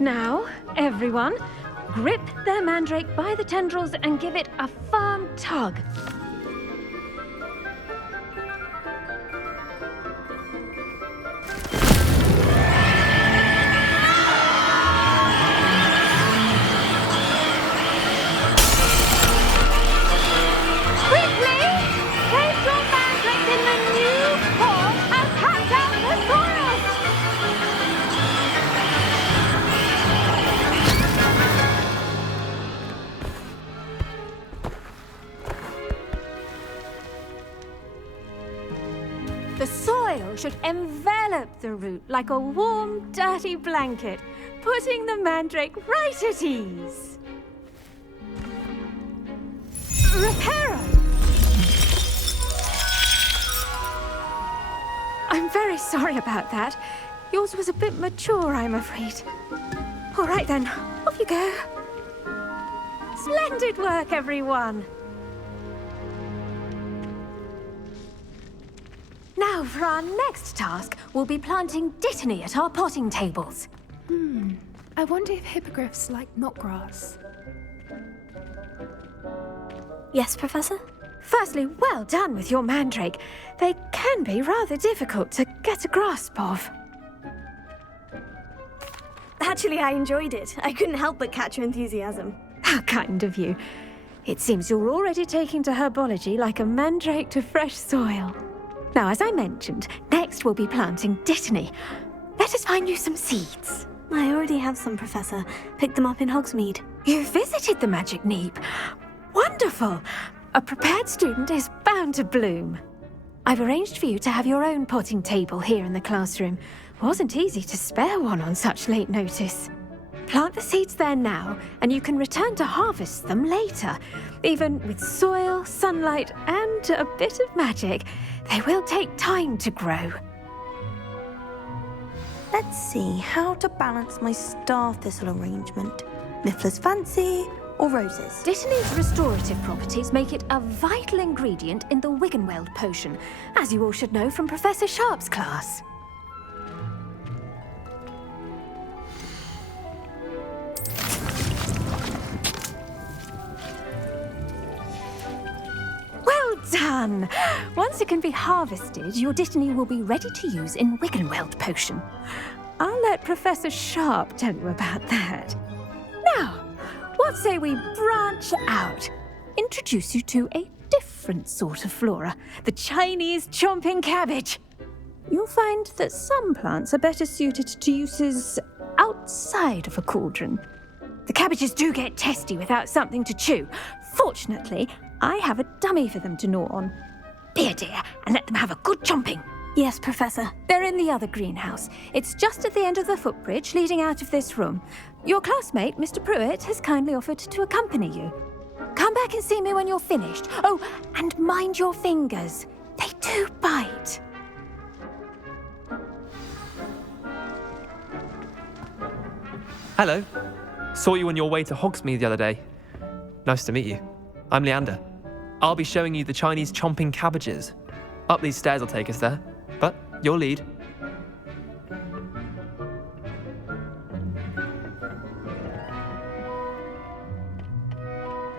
Now, everyone, grip their mandrake by the tendrils and give it a firm tug. The soil should envelop the root like a warm, dirty blanket, putting the mandrake right at ease. Reparo! I'm very sorry about that. Yours was a bit mature, I'm afraid. All right then, off you go. Splendid work, everyone! Now, for our next task, we'll be planting dittany at our potting tables. I wonder if hippogriffs like knotgrass. Yes, Professor? Firstly, well done with your mandrake. They can be rather difficult to get a grasp of. Actually, I enjoyed it. I couldn't help but catch your enthusiasm. How kind of you. It seems you're already taking to herbology like a mandrake to fresh soil. Now, as I mentioned, next we'll be planting dittany. Let us find you some seeds. I already have some, Professor. Picked them up in Hogsmeade. You visited the Magic Neep. Wonderful! A prepared student is bound to bloom. I've arranged for you to have your own potting table here in the classroom. Wasn't easy to spare one on such late notice. Plant the seeds there now, and you can return to harvest them later. Even with soil, sunlight, and a bit of magic, they will take time to grow. Let's see how to balance my star thistle arrangement. Miffler's fancy or roses? Dittany's restorative properties make it a vital ingredient in the Wiggenweld potion, as you all should know from Professor Sharp's class. Well done! Once it can be harvested, your dittany will be ready to use in Wiggenweld potion. I'll let Professor Sharp tell you about that. Now, what say we branch out? Introduce you to a different sort of flora, the Chinese chomping cabbage. You'll find that some plants are better suited to uses outside of a cauldron. The cabbages do get testy without something to chew. Fortunately, I have a dummy for them to gnaw on. Be a dear and let them have a good chomping. Yes, Professor. They're in the other greenhouse. It's just at the end of the footbridge leading out of this room. Your classmate, Mr. Pruitt, has kindly offered to accompany you. Come back and see me when you're finished. Oh, and mind your fingers. They do bite. Hello. Saw you on your way to Hogsmeade the other day. Nice to meet you. I'm Leander. I'll be showing you the Chinese chomping cabbages. Up these stairs will take us there, but your lead.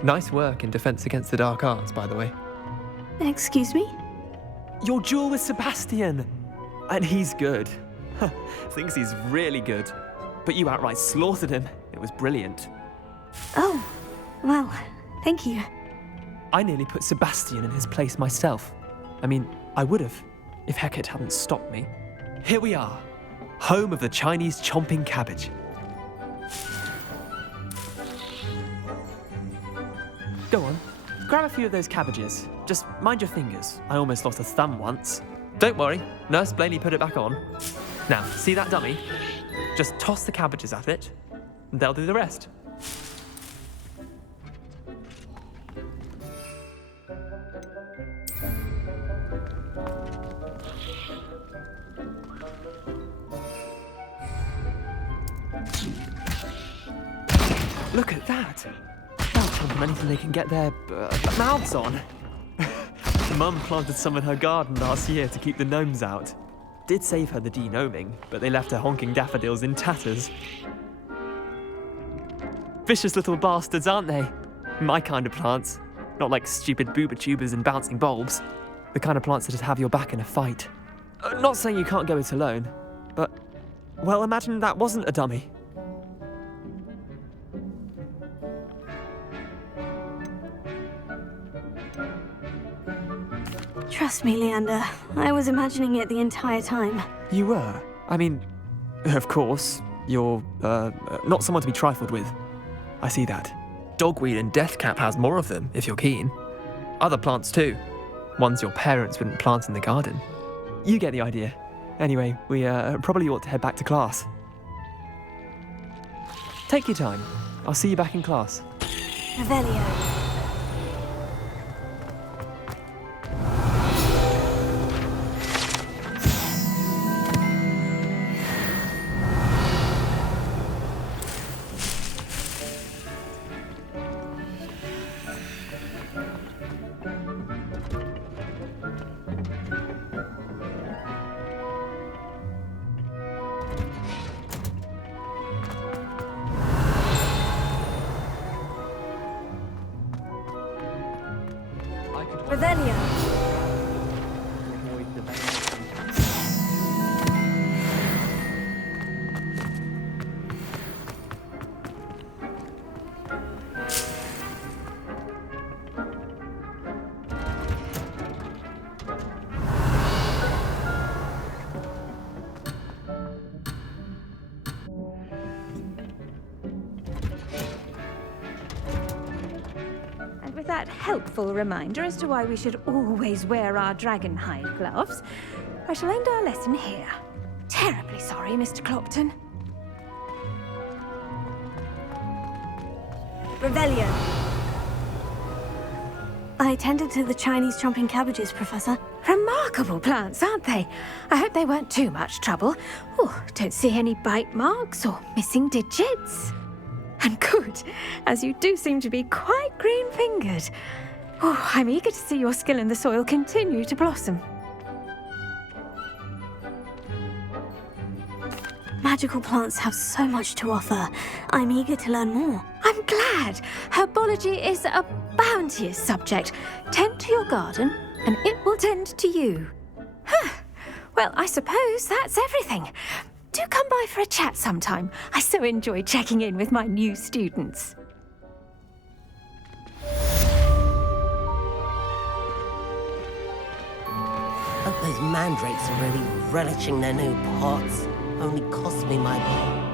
Nice work in Defense Against the Dark Arts, by the way. Excuse me? Your duel with Sebastian! And he's good. Thinks he's really good. But you outright slaughtered him. It was brilliant. Oh, well, thank you. I nearly put Sebastian in his place myself. I mean, I would have, if Hecate hadn't stopped me. Here we are, home of the Chinese chomping cabbage. Go on, grab a few of those cabbages. Just mind your fingers. I almost lost a thumb once. Don't worry, Nurse Blaney put it back on. Now, see that dummy? Just toss the cabbages at it, and they'll do the rest. Look at that! They'll chomp on anything they can get their mouths on. Mum planted some in her garden last year to keep the gnomes out. Did save her the de-gnoming, but they left her honking daffodils in tatters. Vicious little bastards, aren't they? My kind of plants. Not like stupid booba tubers and bouncing bulbs. The kind of plants that'd have your back in a fight. Not saying you can't go it alone, but, well, imagine that wasn't a dummy. Trust me, Leander. I was imagining it the entire time. You were? I mean, of course, you're, not someone to be trifled with. I see that. Dogweed and deathcap has more of them, if you're keen. Other plants too. Ones your parents wouldn't plant in the garden. You get the idea. Anyway, we probably ought to head back to class. Take your time. I'll see you back in class. Revelio. Revelio. With that helpful reminder as to why we should always wear our dragon hide gloves, I shall end our lesson here. Terribly sorry, Mr. Clopton. Revelio. I tended to the Chinese chomping cabbages, Professor. Remarkable plants, aren't they? I hope they weren't too much trouble. Oh, don't see any bite marks or missing digits. And good, as you do seem to be quite green-fingered. Oh, I'm eager to see your skill in the soil continue to blossom. Magical plants have so much to offer. I'm eager to learn more. I'm glad. Herbology is a bounteous subject. Tend to your garden, and it will tend to you. Huh. Well, I suppose that's everything. Do come by for a chat sometime. I so enjoy checking in with my new students. Hope those mandrakes are really relishing their new pots. Only cost me my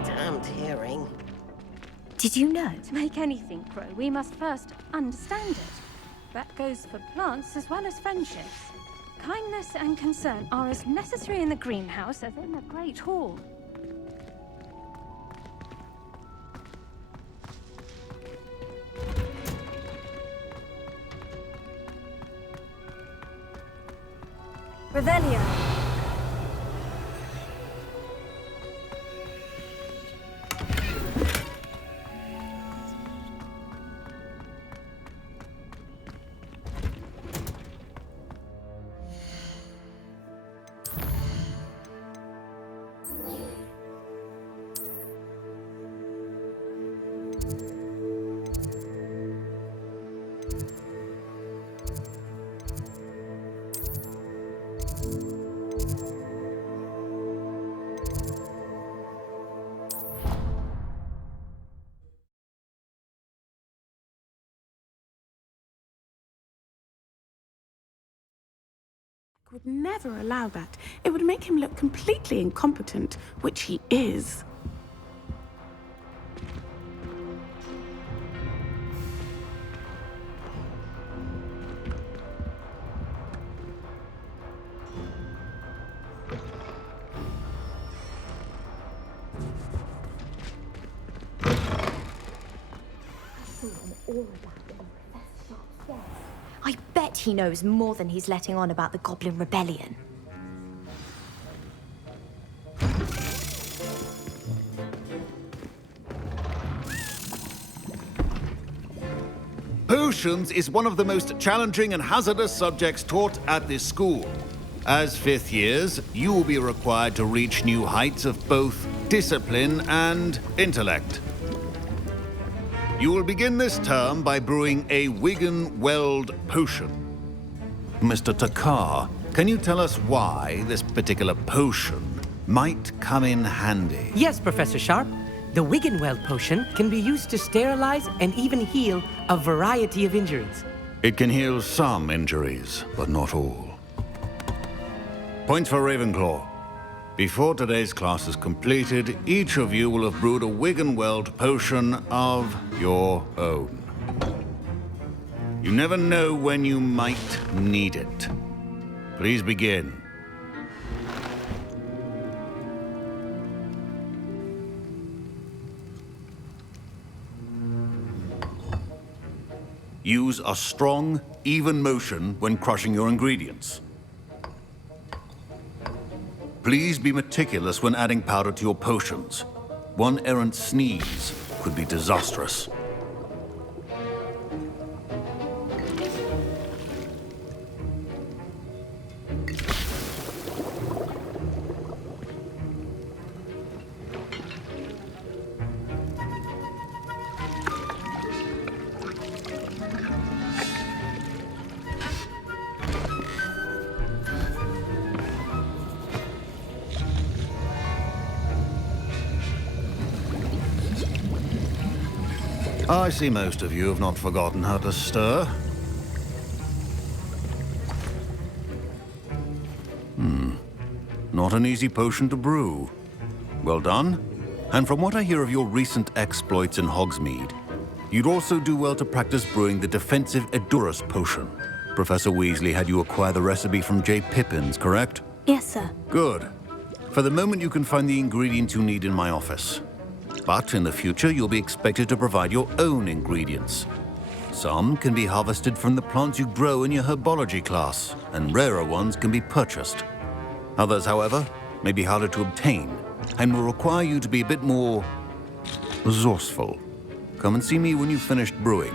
damned hearing. Did you know? To make anything grow, we must first understand it. That goes for plants as well as friendships. Kindness and concern are as necessary in the greenhouse as in the Great Hall. Revelio. Would never allow that. It would make him look completely incompetent, which he is. I bet he knows more than he's letting on about the Goblin Rebellion. Potions is one of the most challenging and hazardous subjects taught at this school. As fifth years, you will be required to reach new heights of both discipline and intellect. You will begin this term by brewing a Wigan Weld potion. Mr. Takar, can you tell us why this particular potion might come in handy? Yes, Professor Sharp. The Wiggenweld potion can be used to sterilize and even heal a variety of injuries. It can heal some injuries, but not all. Points for Ravenclaw. Before today's class is completed, each of you will have brewed a Wiggenweld potion of your own. You never know when you might need it. Please begin. Use a strong, even motion when crushing your ingredients. Please be meticulous when adding powder to your potions. One errant sneeze could be disastrous. I see most of you have not forgotten how to stir. Not an easy potion to brew. Well done. And from what I hear of your recent exploits in Hogsmeade, you'd also do well to practice brewing the defensive Edurus potion. Professor Weasley had you acquire the recipe from J. Pippins, correct? Yes, sir. Good. For the moment, you can find the ingredients you need in my office. But in the future, you'll be expected to provide your own ingredients. Some can be harvested from the plants you grow in your herbology class, and rarer ones can be purchased. Others, however, may be harder to obtain, and will require you to be a bit more resourceful. Come and see me when you've finished brewing,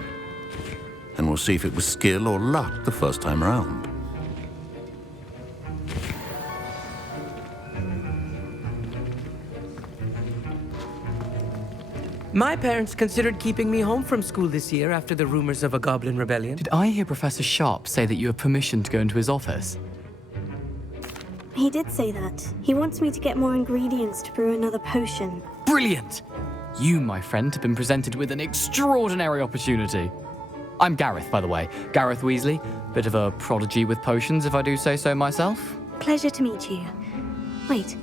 and we'll see if it was skill or luck the first time around. My parents considered keeping me home from school this year after the rumors of a goblin rebellion. Did I hear Professor Sharp say that you have permission to go into his office? He did say that. He wants me to get more ingredients to brew another potion. Brilliant! You, my friend, have been presented with an extraordinary opportunity. I'm Gareth, by the way. Gareth Weasley. Bit of a prodigy with potions, if I do say so myself. Pleasure to meet you. Wait,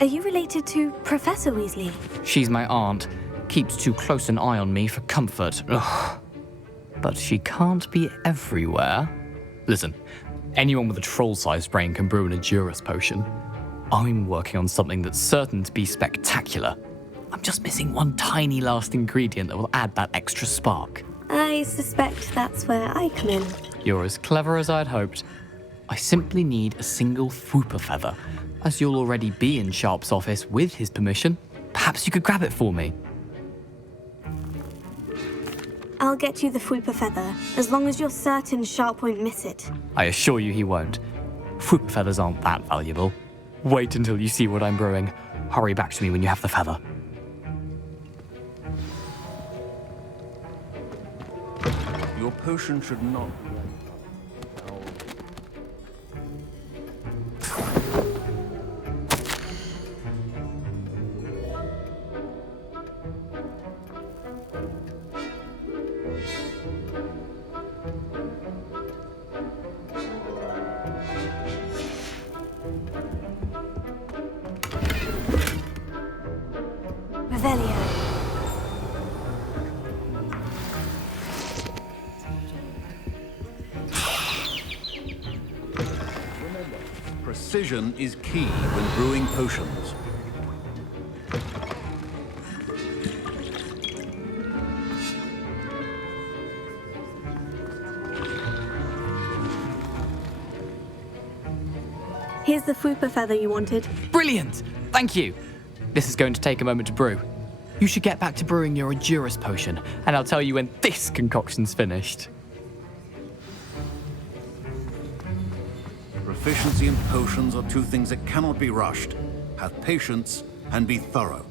are you related to Professor Weasley? She's my aunt. Keeps too close an eye on me for comfort. Ugh. But she can't be everywhere. Listen, anyone with a troll-sized brain can brew an Edurus potion. I'm working on something that's certain to be spectacular. I'm just missing one tiny last ingredient that will add that extra spark. I suspect that's where I come in. You're as clever as I'd hoped. I simply need a single Fwooper feather. As you'll already be in Sharp's office with his permission, perhaps you could grab it for me. I'll get you the Fwooper feather, as long as you're certain Sharp won't miss it. I assure you he won't. Fwooper feathers aren't that valuable. Wait until you see what I'm brewing. Hurry back to me when you have the feather. Your potion should not... Precision is key when brewing potions. Here's the Fwooper feather you wanted. Brilliant! Thank you! This is going to take a moment to brew. You should get back to brewing your Edurus potion, and I'll tell you when this concoction's finished. Proficiency in potions are two things that cannot be rushed. Have patience and be thorough.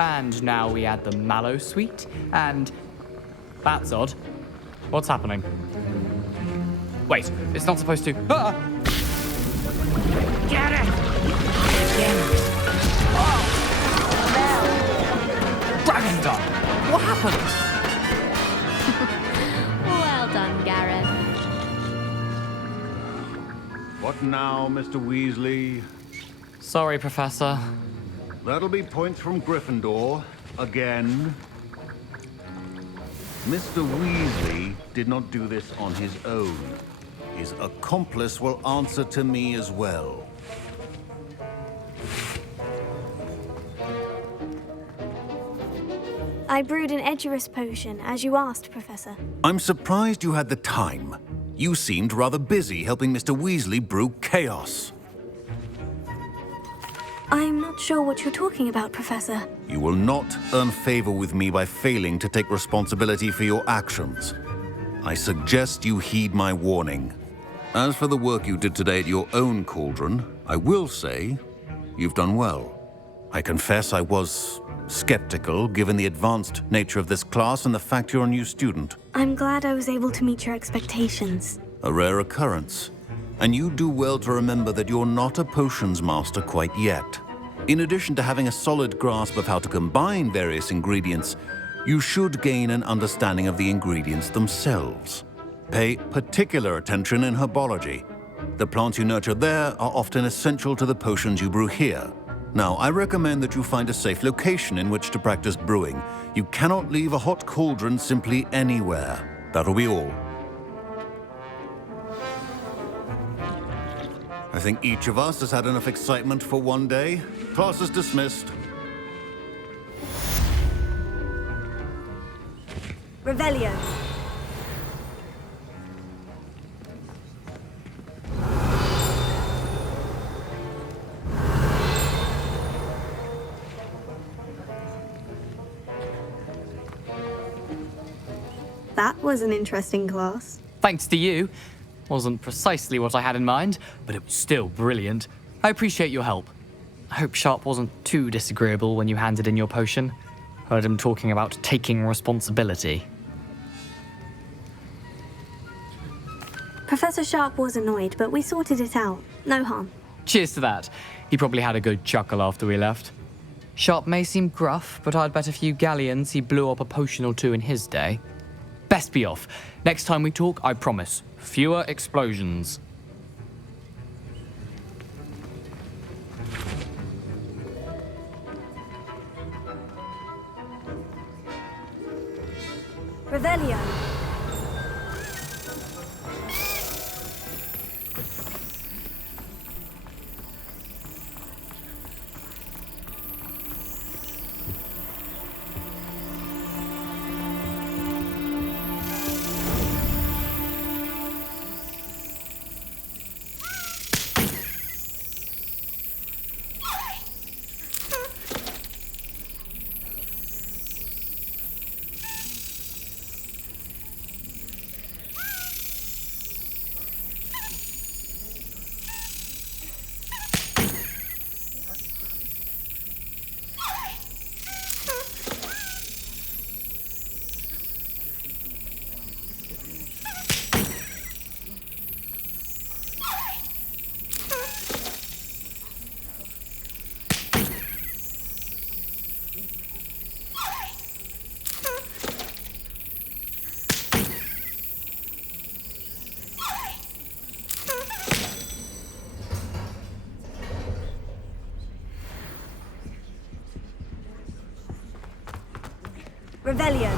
And now we add the mallow sweet, and... That's odd. What's happening? Wait, it's not supposed to... Ah! Get it! Dragon's done! What happened? Well done, Gareth. What now, Mr. Weasley? Sorry, Professor. That'll be points from Gryffindor. Again. Mr. Weasley did not do this on his own. His accomplice will answer to me as well. I brewed an Edurus potion, as you asked, Professor. I'm surprised you had the time. You seemed rather busy helping Mr. Weasley brew chaos. I'm not sure what you're talking about, Professor. You will not earn favor with me by failing to take responsibility for your actions. I suggest you heed my warning. As for the work you did today at your own cauldron, I will say you've done well. I confess I was skeptical, given the advanced nature of this class and the fact you're a new student. I'm glad I was able to meet your expectations. A rare occurrence. And you do well to remember that you're not a potions master quite yet. In addition to having a solid grasp of how to combine various ingredients, you should gain an understanding of the ingredients themselves. Pay particular attention in herbology. The plants you nurture there are often essential to the potions you brew here. Now, I recommend that you find a safe location in which to practice brewing. You cannot leave a hot cauldron simply anywhere. That'll be all. I think each of us has had enough excitement for one day. Class is dismissed. Revelio. That was an interesting class. Thanks to you. Wasn't precisely what I had in mind, but it was still brilliant. I appreciate your help. I hope Sharp wasn't too disagreeable when you handed in your potion. Heard him talking about taking responsibility. Professor Sharp was annoyed, but we sorted it out. No harm. Cheers to that. He probably had a good chuckle after we left. Sharp may seem gruff, but I'd bet a few galleons he blew up a potion or two in his day. Best be off. Next time we talk, I promise, fewer explosions. Revelio. Revelio.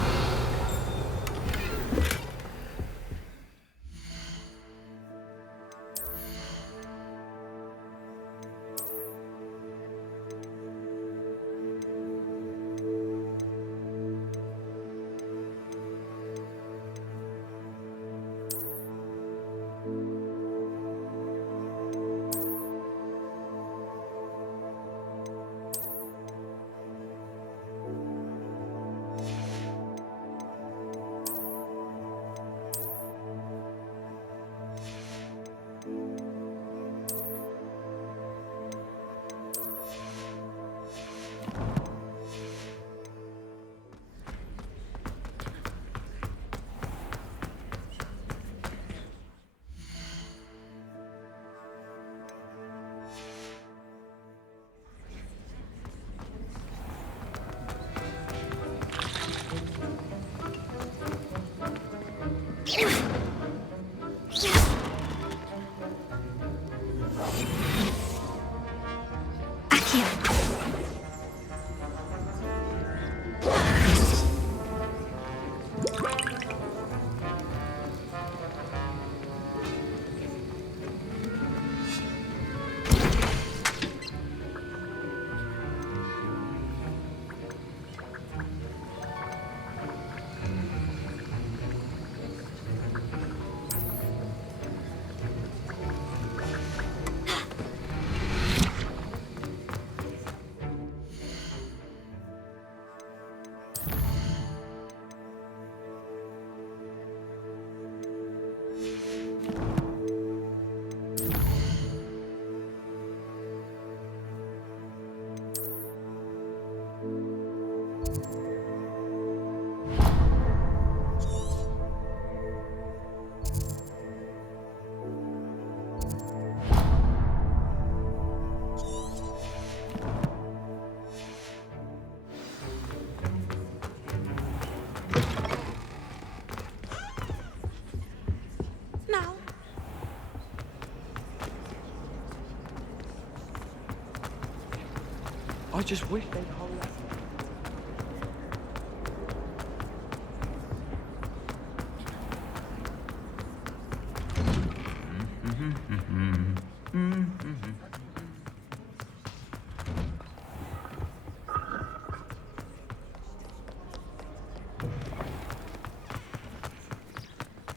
I just wish they'd hurry up.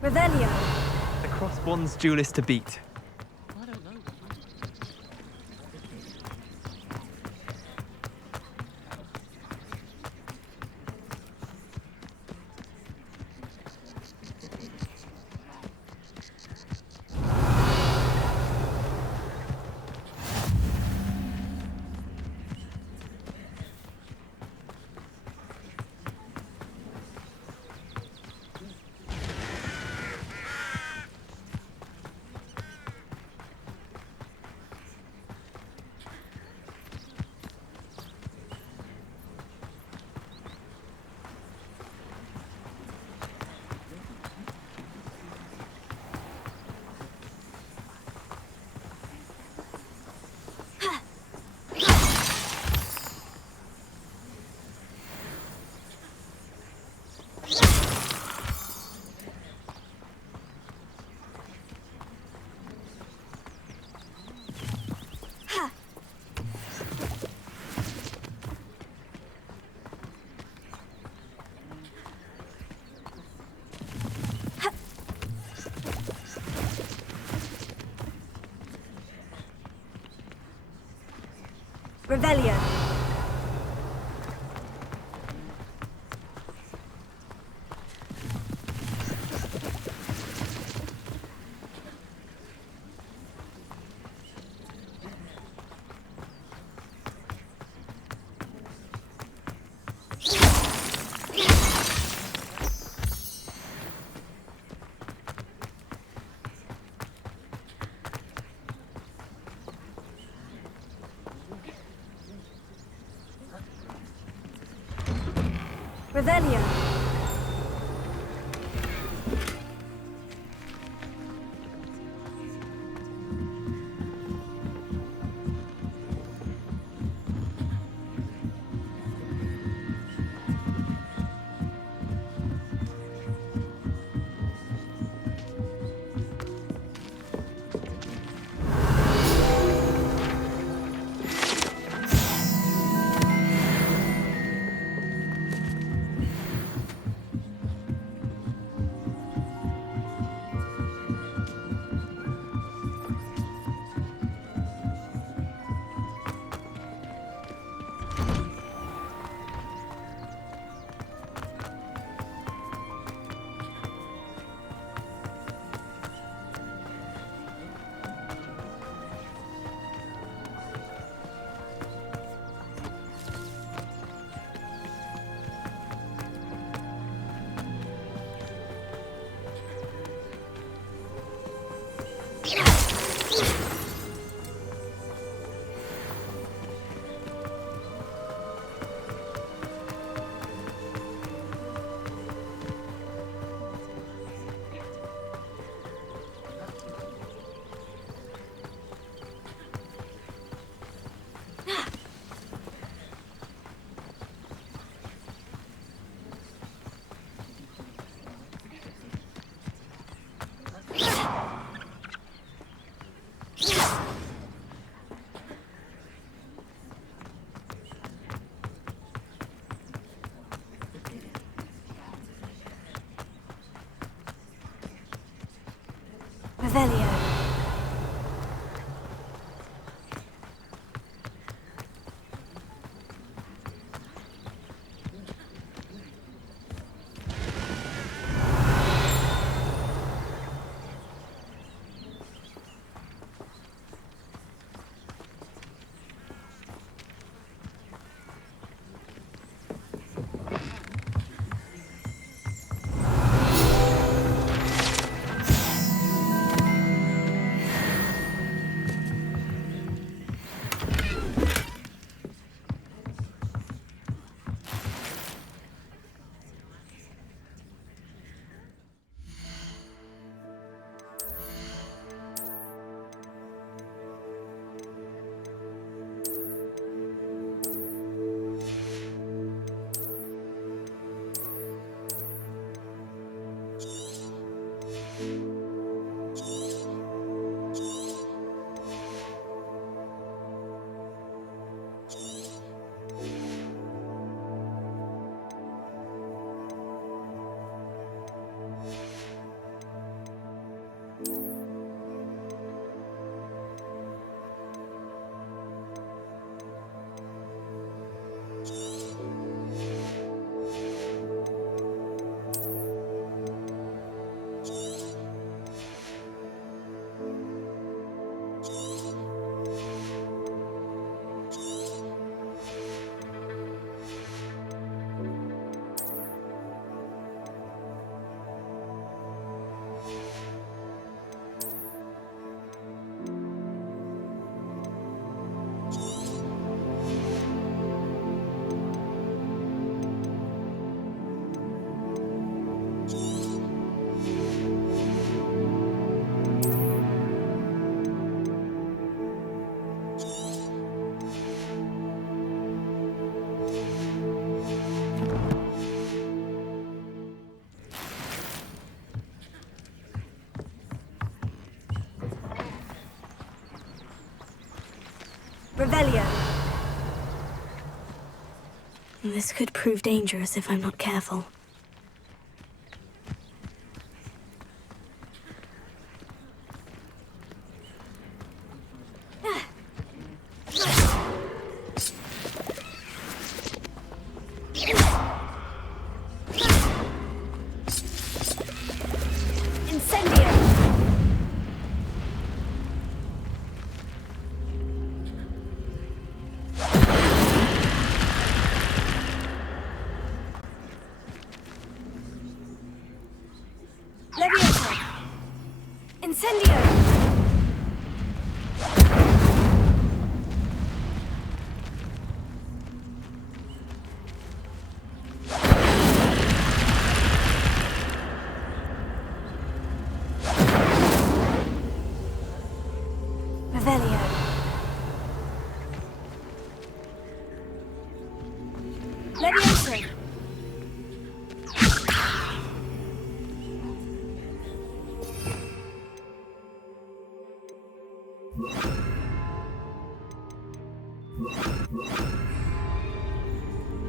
Revelio. The crossbond's duelist to beat. Revelio. Revelio. Revelio. Revelio. This could prove dangerous if I'm not careful.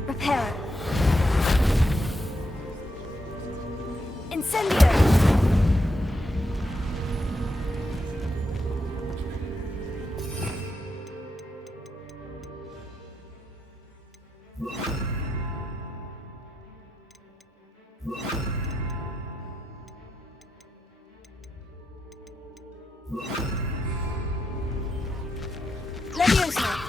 Reparo. Incendio. Leviosa.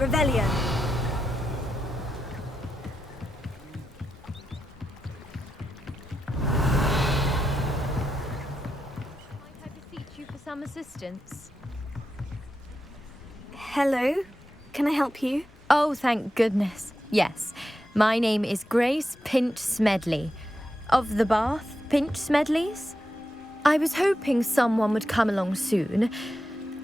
Revelio. Might I beseech you for some assistance? Hello. Can I help you? Oh, thank goodness. Yes. My name is Grace Pinch Smedley. Of the Bath Pinch Smedleys? I was hoping someone would come along soon.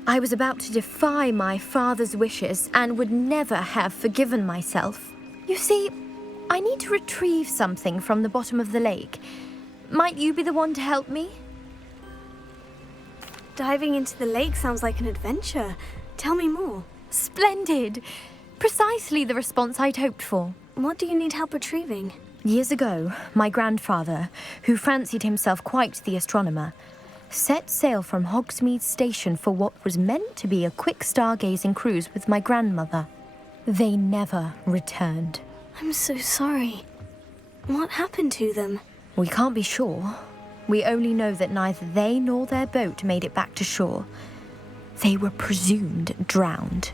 I was about to defy my father's wishes and would never have forgiven myself. You see, I need to retrieve something from the bottom of the lake. Might you be the one to help me? Diving into the lake sounds like an adventure. Tell me more. Splendid! Precisely the response I'd hoped for. What do you need help retrieving? Years ago, my grandfather, who fancied himself quite the astronomer, set sail from Hogsmeade Station for what was meant to be a quick stargazing cruise with my grandmother. They never returned. I'm so sorry. What happened to them? We can't be sure. We only know that neither they nor their boat made it back to shore. They were presumed drowned.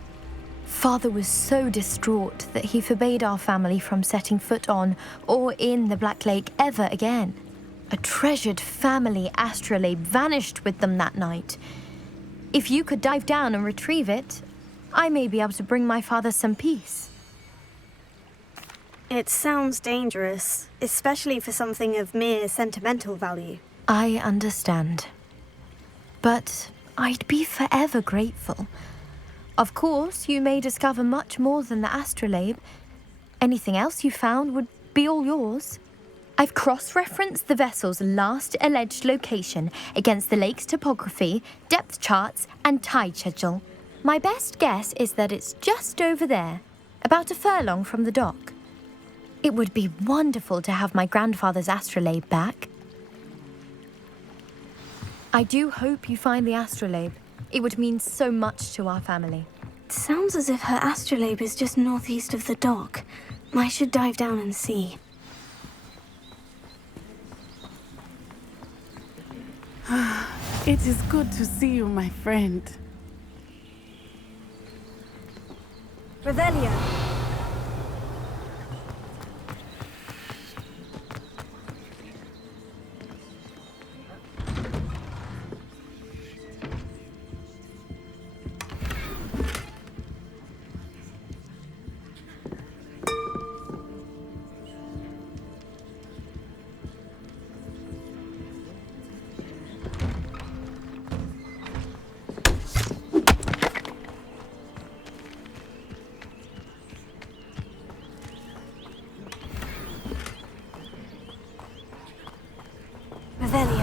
Father was so distraught that he forbade our family from setting foot on or in the Black Lake ever again. A treasured family astrolabe vanished with them that night. If you could dive down and retrieve it, I may be able to bring my father some peace. It sounds dangerous, especially for something of mere sentimental value. I understand. But I'd be forever grateful. Of course, you may discover much more than the astrolabe. Anything else you found would be all yours. I've cross-referenced the vessel's last alleged location against the lake's topography, depth charts, and tide schedule. My best guess is that it's just over there, about a furlong from the dock. It would be wonderful to have my grandfather's astrolabe back. I do hope you find the astrolabe. It would mean so much to our family. It sounds as if her astrolabe is just northeast of the dock. I should dive down and see. It is good to see you, my friend. Revelio. Revelio.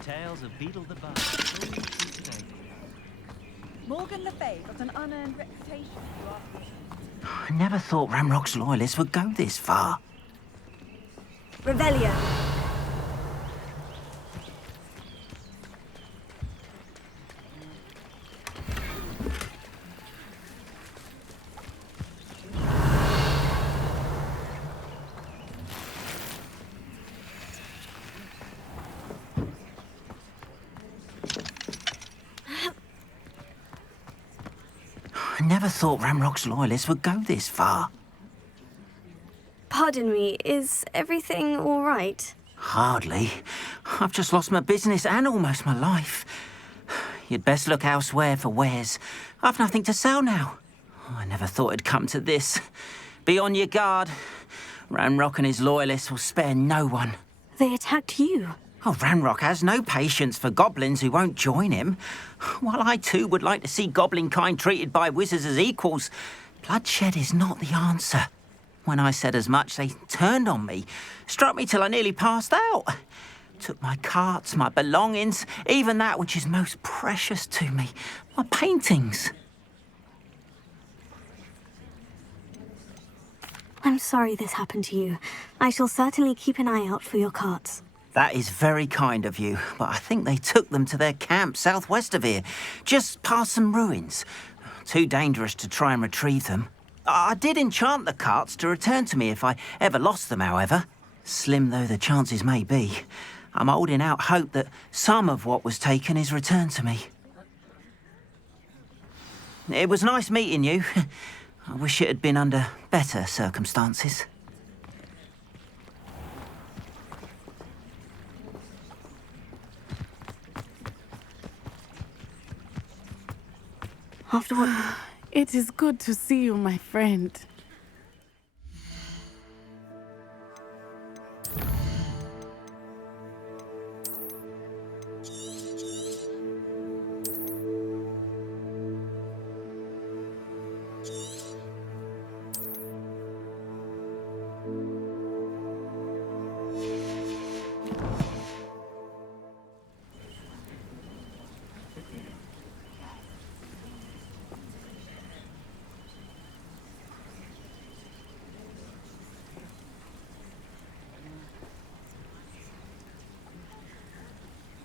Tales of Beetle the Bard. Morgan Le Fay got an unearned reputation for I never thought Ramrock's loyalists would go this far. Revelio. I never thought Ramrock's loyalists would go this far. Pardon me, is everything all right? Hardly. I've just lost my business and almost my life. You'd best look elsewhere for wares. I've nothing to sell now. I never thought it'd come to this. Be on your guard. Ranrock and his loyalists will spare no one. They attacked you. Oh, Ranrock has no patience for goblins who won't join him. While I too would like to see goblin kind treated by wizards as equals, bloodshed is not the answer. When I said as much, they turned on me, struck me till I nearly passed out. Took my carts, my belongings, even that which is most precious to me, my paintings. I'm sorry this happened to you. I shall certainly keep an eye out for your carts. That is very kind of you, but I think they took them to their camp southwest of here, just past some ruins. too dangerous to try and retrieve them. I did enchant the carts to return to me if I ever lost them, however. Slim though the chances may be, I'm holding out hope that some of what was taken is returned to me. It was nice meeting you. I wish it had been under better circumstances. After what? It is good to see you, my friend.